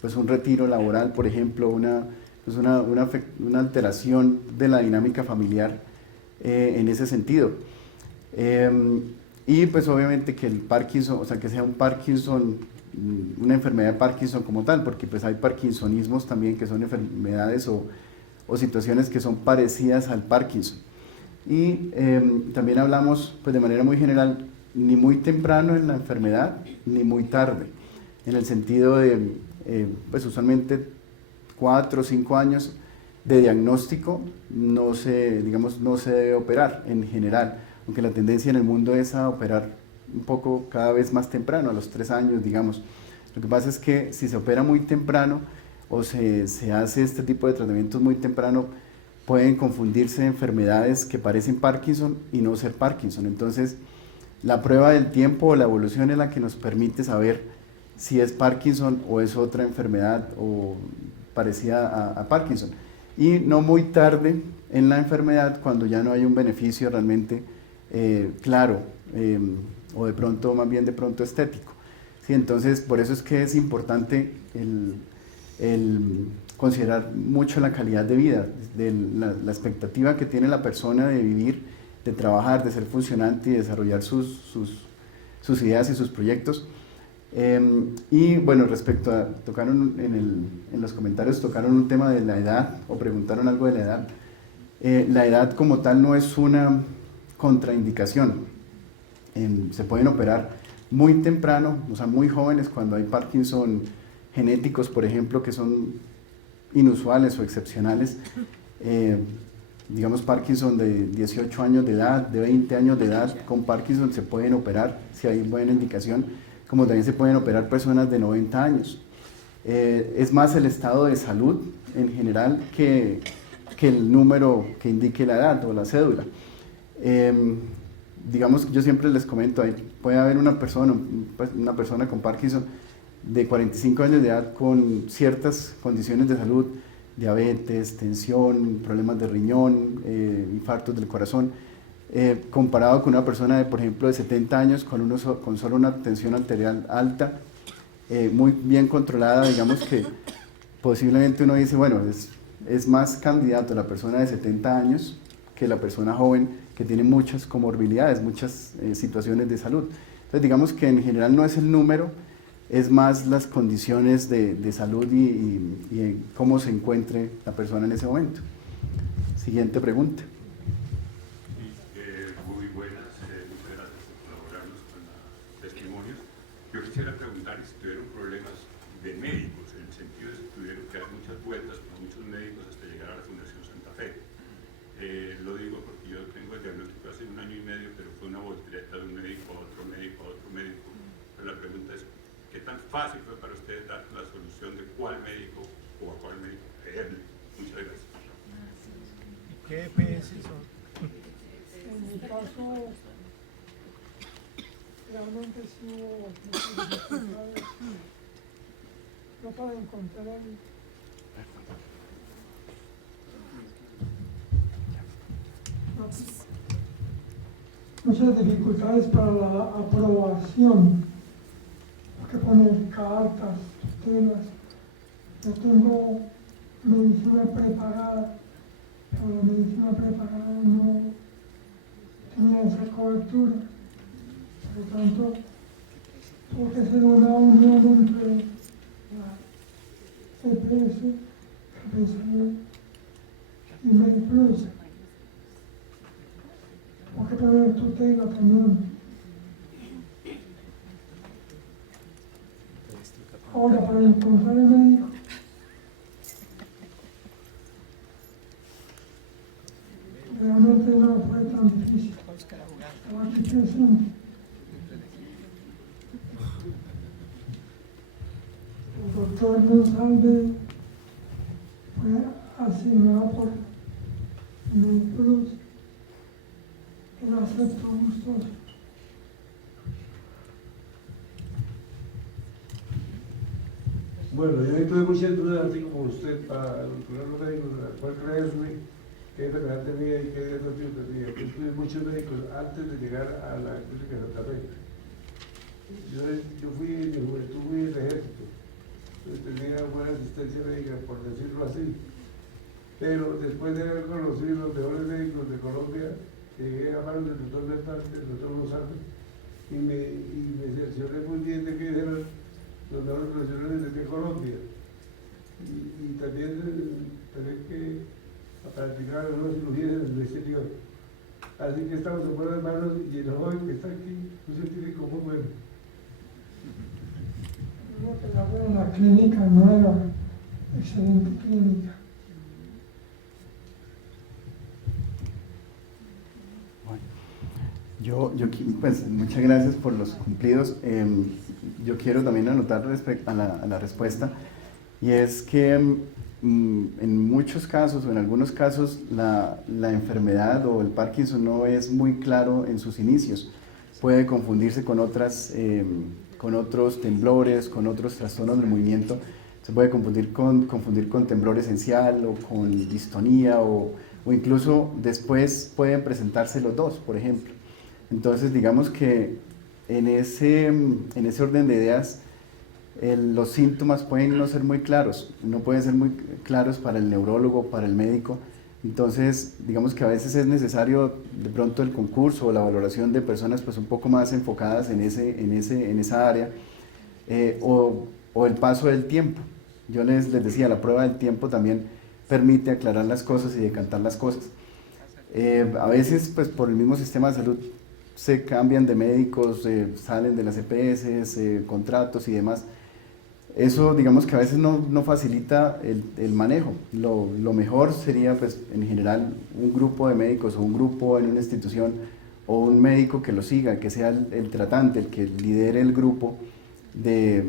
pues un retiro laboral, por ejemplo, una alteración de la dinámica familiar en ese sentido. Y pues obviamente que el Parkinson, o sea, que sea un Parkinson, una enfermedad de Parkinson como tal, porque pues hay parkinsonismos también que son enfermedades o situaciones que son parecidas al Parkinson. Y también hablamos pues de manera muy general, ni muy temprano en la enfermedad, ni muy tarde, en el sentido de pues usualmente 4 o 5 años de diagnóstico no se debe operar en general, aunque la tendencia en el mundo es a operar un poco cada vez más temprano, a los 3 años, digamos. Lo que pasa es que si se opera muy temprano o se hace este tipo de tratamientos muy temprano, pueden confundirse enfermedades que parecen Parkinson y no ser Parkinson. Entonces, la prueba del tiempo o la evolución es la que nos permite saber si es Parkinson o es otra enfermedad o parecida a Parkinson. Y no muy tarde en la enfermedad, cuando ya no hay un beneficio realmente claro, o de pronto, más bien de pronto estético. ¿Sí? Entonces, por eso es que es importante el considerar mucho la calidad de vida, la expectativa que tiene la persona de vivir de trabajar, de ser funcionante y desarrollar sus ideas y sus proyectos. Y bueno, respecto a, tocaron en los comentarios, tocaron un tema de la edad, o preguntaron algo de la edad. La edad como tal no es una contraindicación. Se pueden operar muy temprano, o sea, muy jóvenes, cuando hay Parkinson genéticos, por ejemplo, que son inusuales o excepcionales. Digamos, Parkinson de 18 años de edad, de 20 años de edad, con Parkinson se pueden operar, si hay buena indicación, como también se pueden operar personas de 90 años. Es más el estado de salud en general que el número que indique la edad o la cédula. Digamos, yo siempre les comento, puede haber una persona con Parkinson de 45 años de edad con ciertas condiciones de salud, diabetes, tensión, problemas de riñón, infartos del corazón, comparado con una persona de, por ejemplo, de 70 años con solo una tensión arterial alta, muy bien controlada. Digamos que posiblemente uno dice, bueno, es más candidato la persona de 70 años que la persona joven que tiene muchas comorbilidades, muchas situaciones de salud. Entonces digamos que en general no es el número, es más las condiciones de salud y cómo se encuentre la persona en ese momento. Siguiente pregunta. Muy buenas, muchas gracias por colaborarnos con los testimonios. Yo quisiera preguntar si tuvieron problemas de médicos, en el sentido de si tuvieron que dar muchas vueltas con muchos médicos hasta llegar a la Fundación Santa Fe. Lo digo porque yo tengo el diagnóstico hace 1 año y medio, pero fue una voltereta de un médico a otro médico a otro médico. Pero la pregunta es, ¿qué tan fácil fue para ustedes dar la solución de cuál médico o a cuál médico creerle? Muchas gracias. ¿Y qué EPS son? En mi caso, realmente sí hubo dificultades. No para encontrar muchas dificultades para la aprobación, porque poner cartas, tutelas. Yo tengo medicina preparada, pero la medicina preparada no tenía esa cobertura. Por lo tanto, tuvo que ser una unión entre la EPS, KPSL y MediPlus. Tengo que poner tutela también. Ahora, para encontrar el médico, realmente no fue tan difícil. Estaba aquí presente. El doctor Monsalve fue asignado por MediPlus. Lo acepto gustoso. Bueno, yo tuve muchas dudas, así como usted, para los médicos, a cuál creerme, qué enfermedad tenía y qué diagnóstico tenía. Yo tuve muchos médicos antes de llegar a la clínica de Santa Fe. Yo fui en mi juventud, fui en el ejército, entonces tenía buena asistencia médica, por decirlo así. Pero después de haber conocido los mejores médicos de Colombia, llegué a manos del doctor Bertante, del doctor González, y me cercioré muy bien de que eran los mejores profesionales de Colombia. Y también tener que practicar algunas cirugías en el exterior. Así que estamos en buenas manos y el joven que está aquí, un científico muy bueno. Una clínica nueva, excelente clínica. Pues muchas gracias por los cumplidos. Yo quiero también anotar respecto a la respuesta, y es que en muchos casos o en algunos casos la enfermedad o el Parkinson no es muy claro en sus inicios. Puede confundirse con otros temblores, con otros trastornos del movimiento. Se puede confundir con temblor esencial o con distonía o incluso después pueden presentarse los dos, por ejemplo. Entonces, digamos que en ese orden de ideas, los síntomas pueden no ser muy claros, no pueden ser muy claros para el neurólogo, para el médico, Entonces, digamos que a veces es necesario de pronto el concurso o la valoración de personas pues un poco más enfocadas en esa área, o el paso del tiempo. Yo les decía, la prueba del tiempo también permite aclarar las cosas y decantar las cosas. A veces, pues por el mismo sistema de salud se cambian de médicos, salen de las EPS, contratos y demás. Eso, digamos que a veces no facilita el manejo. Lo mejor sería, pues, en general, un grupo de médicos o un grupo en una institución o un médico que lo siga, que sea el tratante, el que lidere el grupo de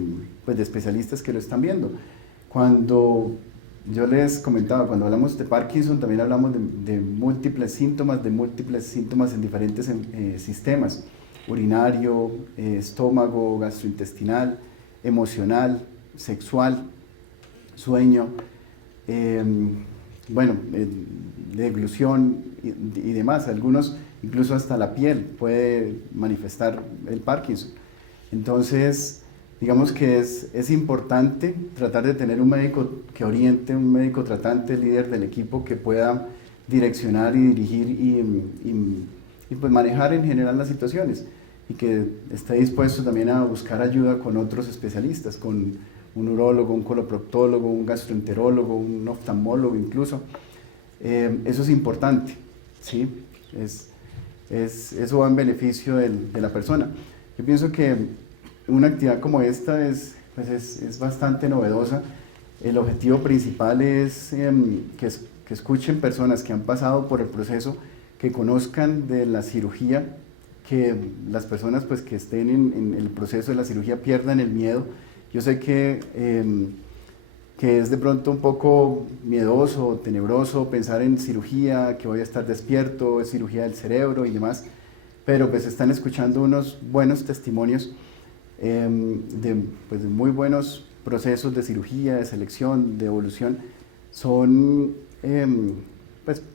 especialistas que lo están viendo. Cuando yo les comentaba, cuando hablamos de Parkinson, también hablamos de múltiples síntomas en diferentes sistemas: urinario, estómago, gastrointestinal, emocional, sexual, sueño, deglución y demás. Algunos, incluso hasta la piel puede manifestar el Parkinson. Entonces, digamos que es importante tratar de tener un médico que oriente, un médico tratante, líder del equipo, que pueda direccionar y dirigir y pues manejar en general las situaciones, y que esté dispuesto también a buscar ayuda con otros especialistas, con un urólogo, un coloproctólogo, un gastroenterólogo, un oftalmólogo incluso. Eso es importante, ¿sí? Eso va en beneficio de la persona. Yo pienso que una actividad como esta es bastante novedosa. El objetivo principal es que escuchen personas que han pasado por el proceso, que conozcan de la cirugía, que las personas pues que estén en el proceso de la cirugía pierdan el miedo. Yo sé que es de pronto un poco miedoso, tenebroso pensar en cirugía, que voy a estar despierto, es cirugía del cerebro y demás, pero pues están escuchando unos buenos testimonios de muy buenos procesos de cirugía, de selección, de evolución. Son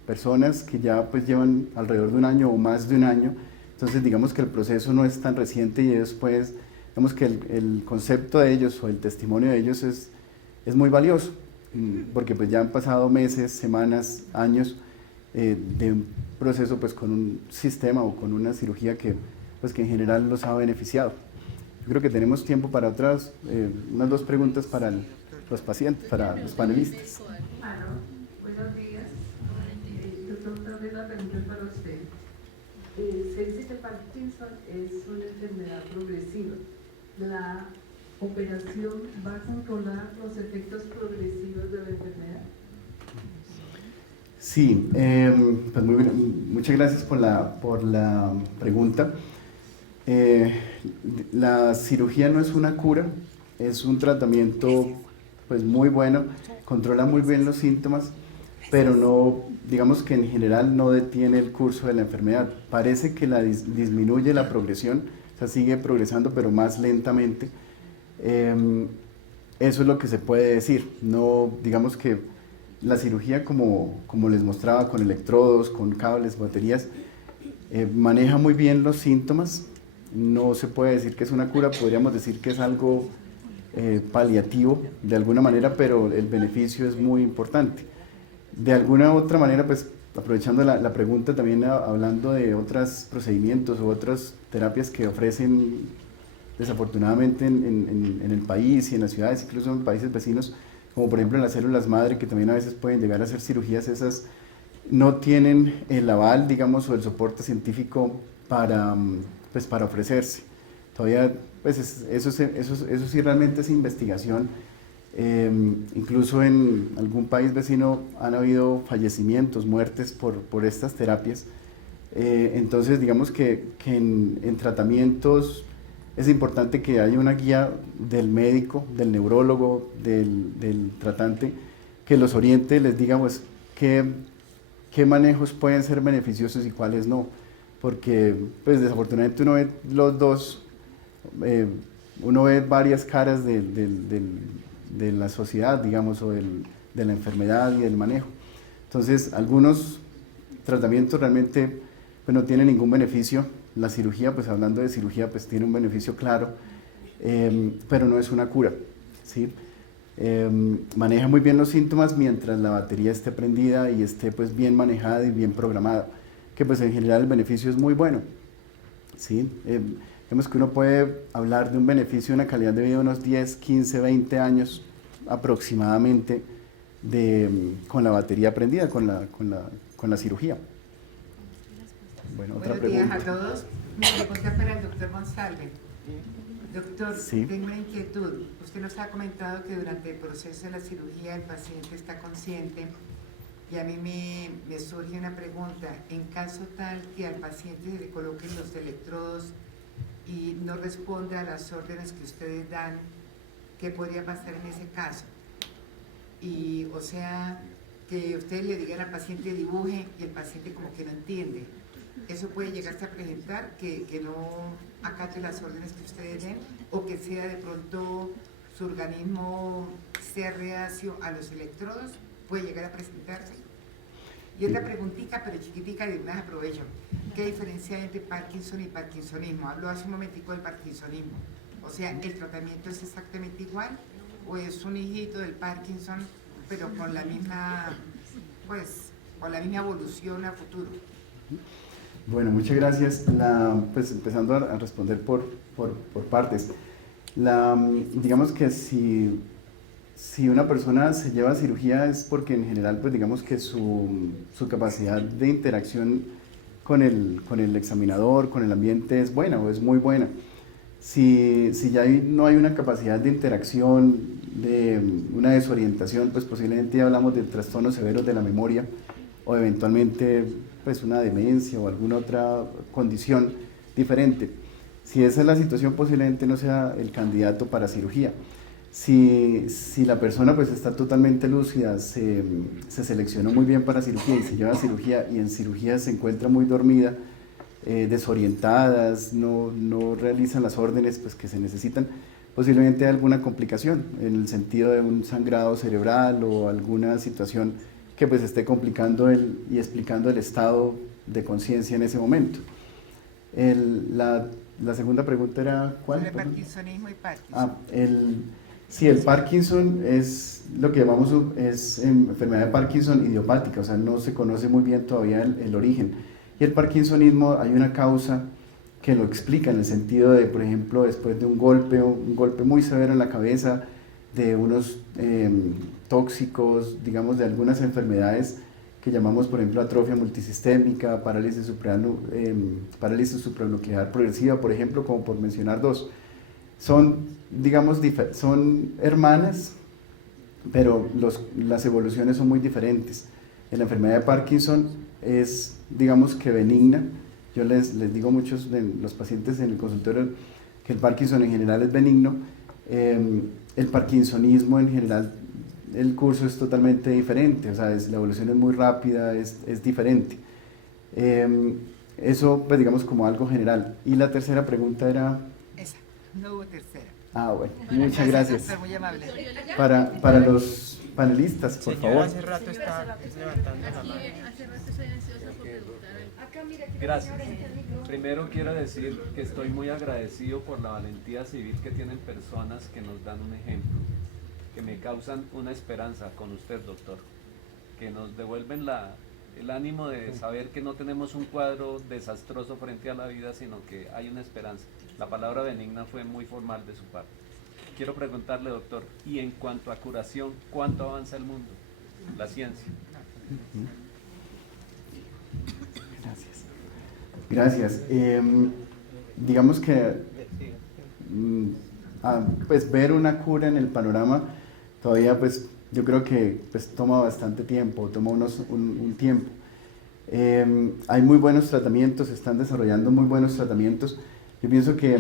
personas que ya pues llevan alrededor de un año o más de un año. Entonces digamos que el proceso no es tan reciente, y después digamos que el concepto de ellos o el testimonio de ellos es muy valioso, porque pues ya han pasado meses, semanas, años de un proceso pues con un sistema o con una cirugía que en general los ha beneficiado. Yo creo que tenemos tiempo para unas 2 preguntas para los pacientes, para los panelistas. Buenos días. Doctor, tal vez la pregunta es para usted. Se dice que el Parkinson es una enfermedad progresiva. ¿La operación va a controlar los efectos progresivos de la enfermedad? Sí, pues muy bien. Muchas gracias por la pregunta. La cirugía no es una cura, es un tratamiento pues muy bueno, controla muy bien los síntomas, pero no, digamos que en general no detiene el curso de la enfermedad. Parece que disminuye la progresión, o sea, sigue progresando, pero más lentamente. Eso es lo que se puede decir. No, digamos que la cirugía, como les mostraba, con electrodos, con cables, baterías, maneja muy bien los síntomas. No se puede decir que es una cura, podríamos decir que es algo paliativo de alguna manera, pero el beneficio es muy importante. De alguna otra manera, pues aprovechando la pregunta, también hablando de otros procedimientos u otras terapias que ofrecen desafortunadamente en el país y en las ciudades, incluso en países vecinos, como por ejemplo las células madre, que también a veces pueden llegar a hacer cirugías. Esas no tienen el aval, digamos, o el soporte científico para ofrecerse. Todavía, pues eso sí realmente es investigación. Incluso en algún país vecino han habido fallecimientos, muertes por estas terapias. Entonces, digamos que en tratamientos es importante que haya una guía del médico, del neurólogo, del tratante, que los oriente, les diga pues qué manejos pueden ser beneficiosos y cuáles no. Porque pues desafortunadamente uno ve los dos, uno ve varias caras de la sociedad, digamos, o de la enfermedad y del manejo. Entonces, algunos tratamientos realmente pues no tienen ningún beneficio. La cirugía, pues hablando de cirugía, pues tiene un beneficio claro, pero no es una cura, ¿sí? maneja muy bien los síntomas mientras la batería esté prendida y esté pues bien manejada y bien programada, que pues en general el beneficio es muy bueno, ¿sí? Vemos que uno puede hablar de un beneficio de una calidad de vida de unos 10, 15, 20 años aproximadamente con la batería prendida, con la cirugía. Bueno, otra Buenos días pregunta. a todos. Mi pregunta para el doctor Monsalve. Doctor, Sí. tengo una inquietud. Usted nos ha comentado que durante el proceso de la cirugía el paciente está consciente y a mí me surge una pregunta. En caso tal que al paciente se le coloquen los electrodos y no responde a las órdenes que ustedes dan, ¿qué podría pasar en ese caso? Y, o sea, que ustedes le digan al paciente dibuje y el paciente como que no entiende. Eso puede llegarse a presentar, que no acate las órdenes que ustedes den, o que sea de pronto su organismo sea reacio a los electrodos, puede llegar a presentarse. Y otra preguntita, pero chiquitica, de una aprovecho. ¿Qué diferencia hay entre Parkinson y parkinsonismo? Habló hace un momentico del parkinsonismo. O sea, ¿el tratamiento es exactamente igual o es un hijito del Parkinson, pero con la misma, pues, con la misma evolución a futuro? Bueno, muchas gracias. Pues empezando a responder por partes. Digamos que si una persona se lleva a cirugía es porque en general, pues digamos que su capacidad de interacción con el examinador, con el ambiente es buena o es muy buena. Si ya no hay una capacidad de interacción, de una desorientación, pues posiblemente hablamos de trastornos severos de la memoria o eventualmente pues una demencia o alguna otra condición diferente. Si esa es la situación, posiblemente no sea el candidato para cirugía. Si la persona pues está totalmente lúcida, se seleccionó muy bien para cirugía y se lleva a cirugía y en cirugía se encuentra muy dormida, desorientadas, no realizan las órdenes pues, que se necesitan, posiblemente hay alguna complicación en el sentido de un sangrado cerebral o alguna situación que pues esté complicando y explicando el estado de conciencia en ese momento. La segunda pregunta era ¿cuál? Sobre parkinsonismo y Parkinson. Sí, el Parkinson es lo que llamamos enfermedad de Parkinson idiopática, o sea, no se conoce muy bien todavía el origen. Y el parkinsonismo hay una causa que lo explica en el sentido de, por ejemplo, después de un golpe muy severo en la cabeza, de unos tóxicos, digamos, de algunas enfermedades que llamamos, por ejemplo, atrofia multisistémica, parálisis supranuclear progresiva, por ejemplo, como por mencionar dos. Son, digamos, son hermanas, pero las evoluciones son muy diferentes. En la enfermedad de Parkinson es, digamos, que benigna. Yo les digo a muchos de los pacientes en el consultorio que el Parkinson en general es benigno. El parkinsonismo en general, el curso es totalmente diferente, o sea, la evolución es muy rápida, es diferente. Eso, pues digamos, como algo general. Y la tercera pregunta era... Esa, no hubo tercera. Ah, bueno, muchas gracias. Muy amable. Para los panelistas, por favor. Hace rato está levantando la mano. Hace rato estoy ansiosa por preguntar. Gracias. Primero quiero decir que estoy muy agradecido por la valentía civil que tienen personas que nos dan un ejemplo, que me causan una esperanza con usted, doctor, que nos devuelven el ánimo de saber que no tenemos un cuadro desastroso frente a la vida, sino que hay una esperanza. La palabra benigna fue muy formal de su parte. Quiero preguntarle, doctor, y en cuanto a curación, ¿cuánto avanza el mundo, la ciencia? Gracias. Digamos que pues ver una cura en el panorama todavía pues yo creo que pues toma bastante tiempo, toma un tiempo. Hay muy buenos tratamientos, se están desarrollando muy buenos tratamientos. Yo pienso que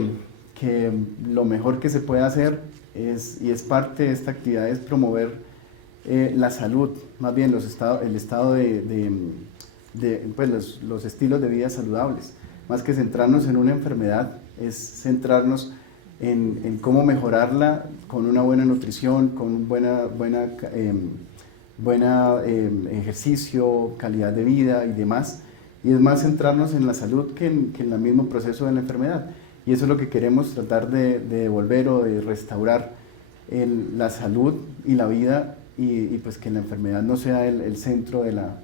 lo mejor que se puede hacer y es parte de esta actividad es promover la salud, más bien el estado pues los estilos de vida saludables. Más que centrarnos en una enfermedad, es centrarnos en cómo mejorarla con una buena nutrición, con un buena ejercicio, calidad de vida y demás. Y es más centrarnos en la salud que en el mismo proceso de la enfermedad. Y eso es lo que queremos tratar de devolver o de restaurar. la salud y la vida y pues que la enfermedad no sea el centro de la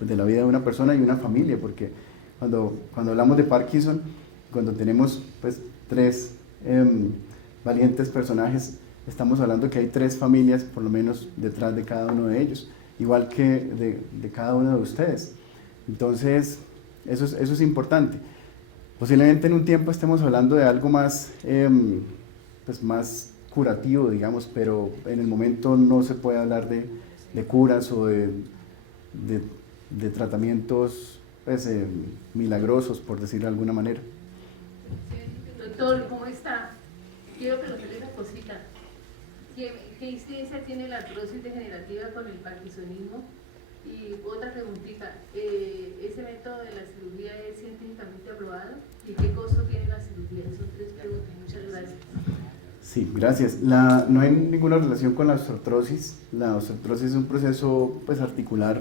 vida de una persona y una familia, porque cuando hablamos de Parkinson, cuando tenemos pues 3 valientes personajes, estamos hablando que hay 3 familias por lo menos detrás de cada uno de ellos, igual que de cada uno de ustedes. Entonces, eso es importante. Posiblemente en un tiempo estemos hablando de algo más, pues más curativo, digamos, pero en el momento no se puede hablar de curas o de tratamientos pues, milagrosos, por decirlo de alguna manera. Doctor, ¿cómo está? Quiero preguntarle una cosita. ¿Qué incidencia tiene la artrosis degenerativa con el parkinsonismo? Y otra preguntita, ¿ese método de la cirugía es científicamente aprobado? ¿Y qué costo tiene la cirugía? Son 3 preguntas. Muchas gracias. Sí, gracias. No hay ninguna relación con la osteoartrosis. La osteoartrosis es un proceso pues, articular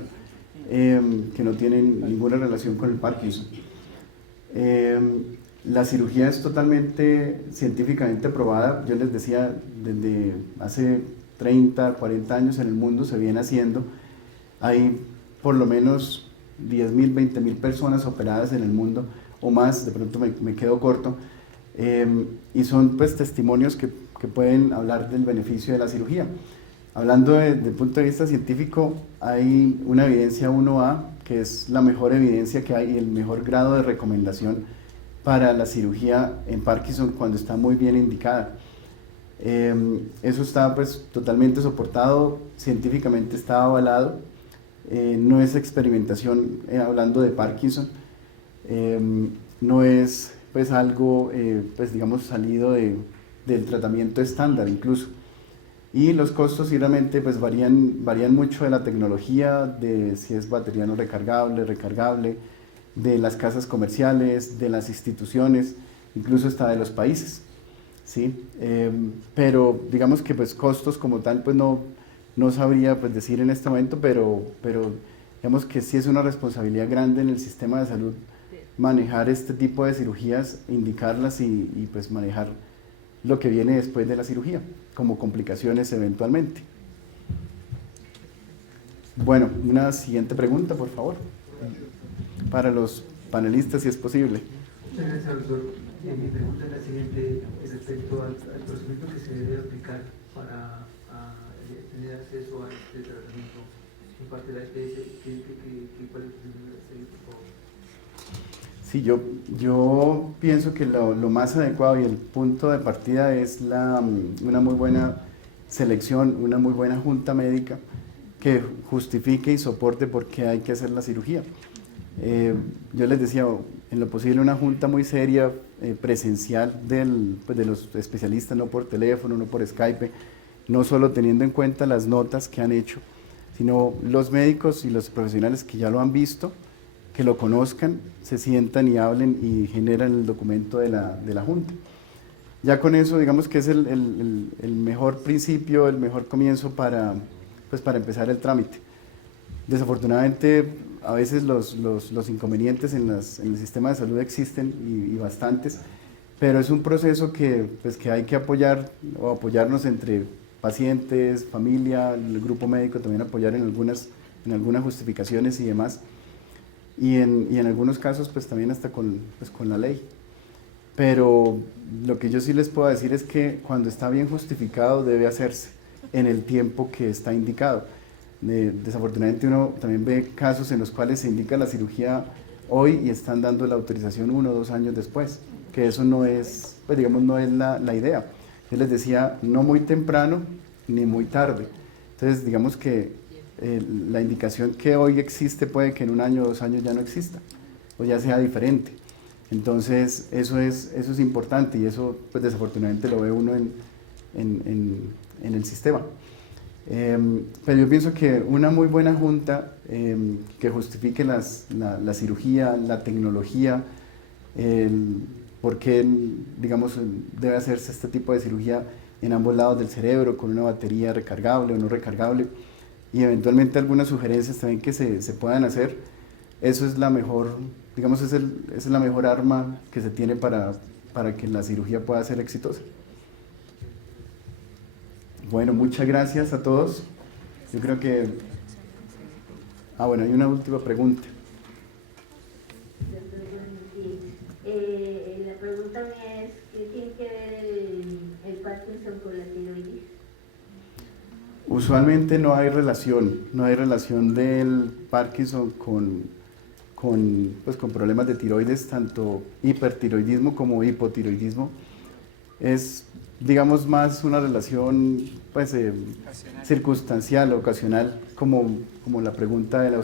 que no tiene ninguna relación con el Parkinson. La cirugía es totalmente científicamente probada. Yo les decía, desde hace 30, 40 años en el mundo se viene haciendo. Hay por lo menos 10.000, 20.000 personas operadas en el mundo o más, de pronto me quedo corto, y son pues testimonios que pueden hablar del beneficio de la cirugía. Hablando desde el punto de vista científico, hay una evidencia 1A, que es la mejor evidencia que hay y el mejor grado de recomendación para la cirugía en Parkinson cuando está muy bien indicada. Eso está pues totalmente soportado, científicamente está avalado, no es experimentación hablando de Parkinson, no es pues algo pues digamos salido del tratamiento estándar incluso. Y los costos realmente pues varían mucho de la tecnología, de si es batería no recargable, de las casas comerciales, de las instituciones, incluso hasta de los países, ¿sí? Pero digamos que pues costos como tal pues no sabría pues decir en este momento, pero digamos que sí es una responsabilidad grande en el sistema de salud manejar este tipo de cirugías, indicarlas y pues manejar lo que viene después de la cirugía, como complicaciones eventualmente. Bueno, una siguiente pregunta, por favor, para los panelistas, si es posible. Muchas gracias, doctor. Mi pregunta es la siguiente, respecto al procedimiento que se debe aplicar para tener acceso a este tratamiento por parte de la EPS. ¿Cuál es el procedimiento a seguir, por favor? Sí, yo pienso que lo más adecuado y el punto de partida es una muy buena selección, una muy buena junta médica que justifique y soporte por qué hay que hacer la cirugía. Yo les decía, en lo posible una junta muy seria, presencial de los especialistas, no por teléfono, no por Skype, no solo teniendo en cuenta las notas que han hecho, sino los médicos y los profesionales que ya lo han visto, que lo conozcan, se sientan y hablen y generan el documento de la Junta. Ya con eso, digamos que es el mejor principio, el mejor comienzo para empezar el trámite. Desafortunadamente, a veces los inconvenientes en el sistema de salud existen y bastantes, pero es un proceso que hay que apoyar o apoyarnos entre pacientes, familia, el grupo médico también apoyar en algunas justificaciones y demás. Y en algunos casos pues también hasta con la ley. Pero lo que yo sí les puedo decir es que cuando está bien justificado debe hacerse en el tiempo que está indicado. Desafortunadamente uno también ve casos en los cuales se indica la cirugía hoy y están dando la autorización 1 o 2 años después, que eso no es, pues digamos, no es la idea. Yo les decía, no muy temprano ni muy tarde. Entonces digamos que la indicación que hoy existe puede que en 1 año o 2 años ya no exista o ya sea diferente. Entonces eso es importante y eso pues desafortunadamente lo ve uno en el sistema. Pero yo pienso que una muy buena junta que justifique la cirugía, la tecnología, por qué digamos debe hacerse este tipo de cirugía en ambos lados del cerebro con una batería recargable o no recargable, y eventualmente algunas sugerencias también que se puedan hacer. Eso es la mejor, digamos, esa es la mejor arma que se tiene para que la cirugía pueda ser exitosa. Bueno, muchas gracias a todos. Yo creo que... bueno, hay una última pregunta. La pregunta mía es, ¿qué tiene que ver el Parkinson con la tiroides? Usualmente no hay relación del Parkinson con problemas de tiroides, tanto hipertiroidismo como hipotiroidismo. Es, digamos, más una relación pues, circunstancial, ocasional, como la pregunta de la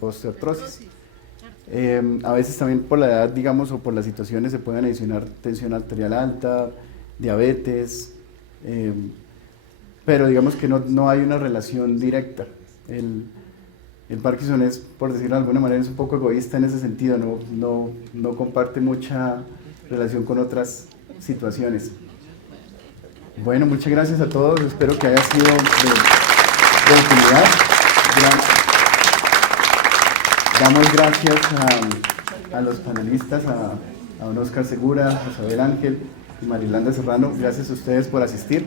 osteoartrosis. A veces también por la edad, digamos, o por las situaciones se pueden adicionar tensión arterial alta, diabetes, pero digamos que no hay una relación directa. El Parkinson es, por decirlo de alguna manera, es un poco egoísta en ese sentido, no comparte mucha relación con otras situaciones. Bueno, muchas gracias a todos, espero que haya sido de utilidad. Damos gracias a los panelistas, a don Oscar Segura, a Isabel Ángel y Marilanda Serrano. Gracias a ustedes por asistir.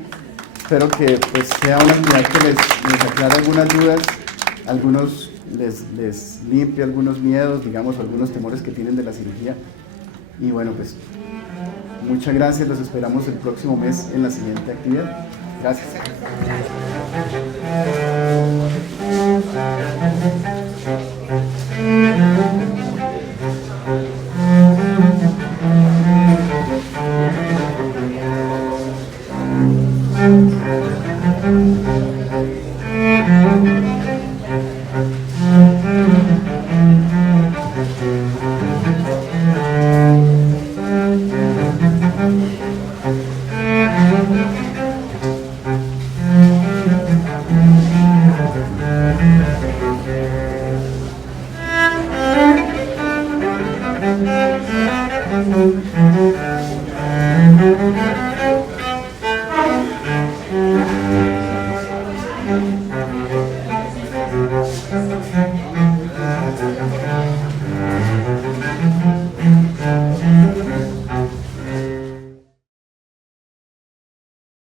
Espero que pues, sea una actividad que les aclare algunas dudas, algunos les limpie algunos miedos, digamos, algunos temores que tienen de la cirugía. Y bueno, pues muchas gracias, los esperamos el próximo mes en la siguiente actividad. Gracias. Thank you.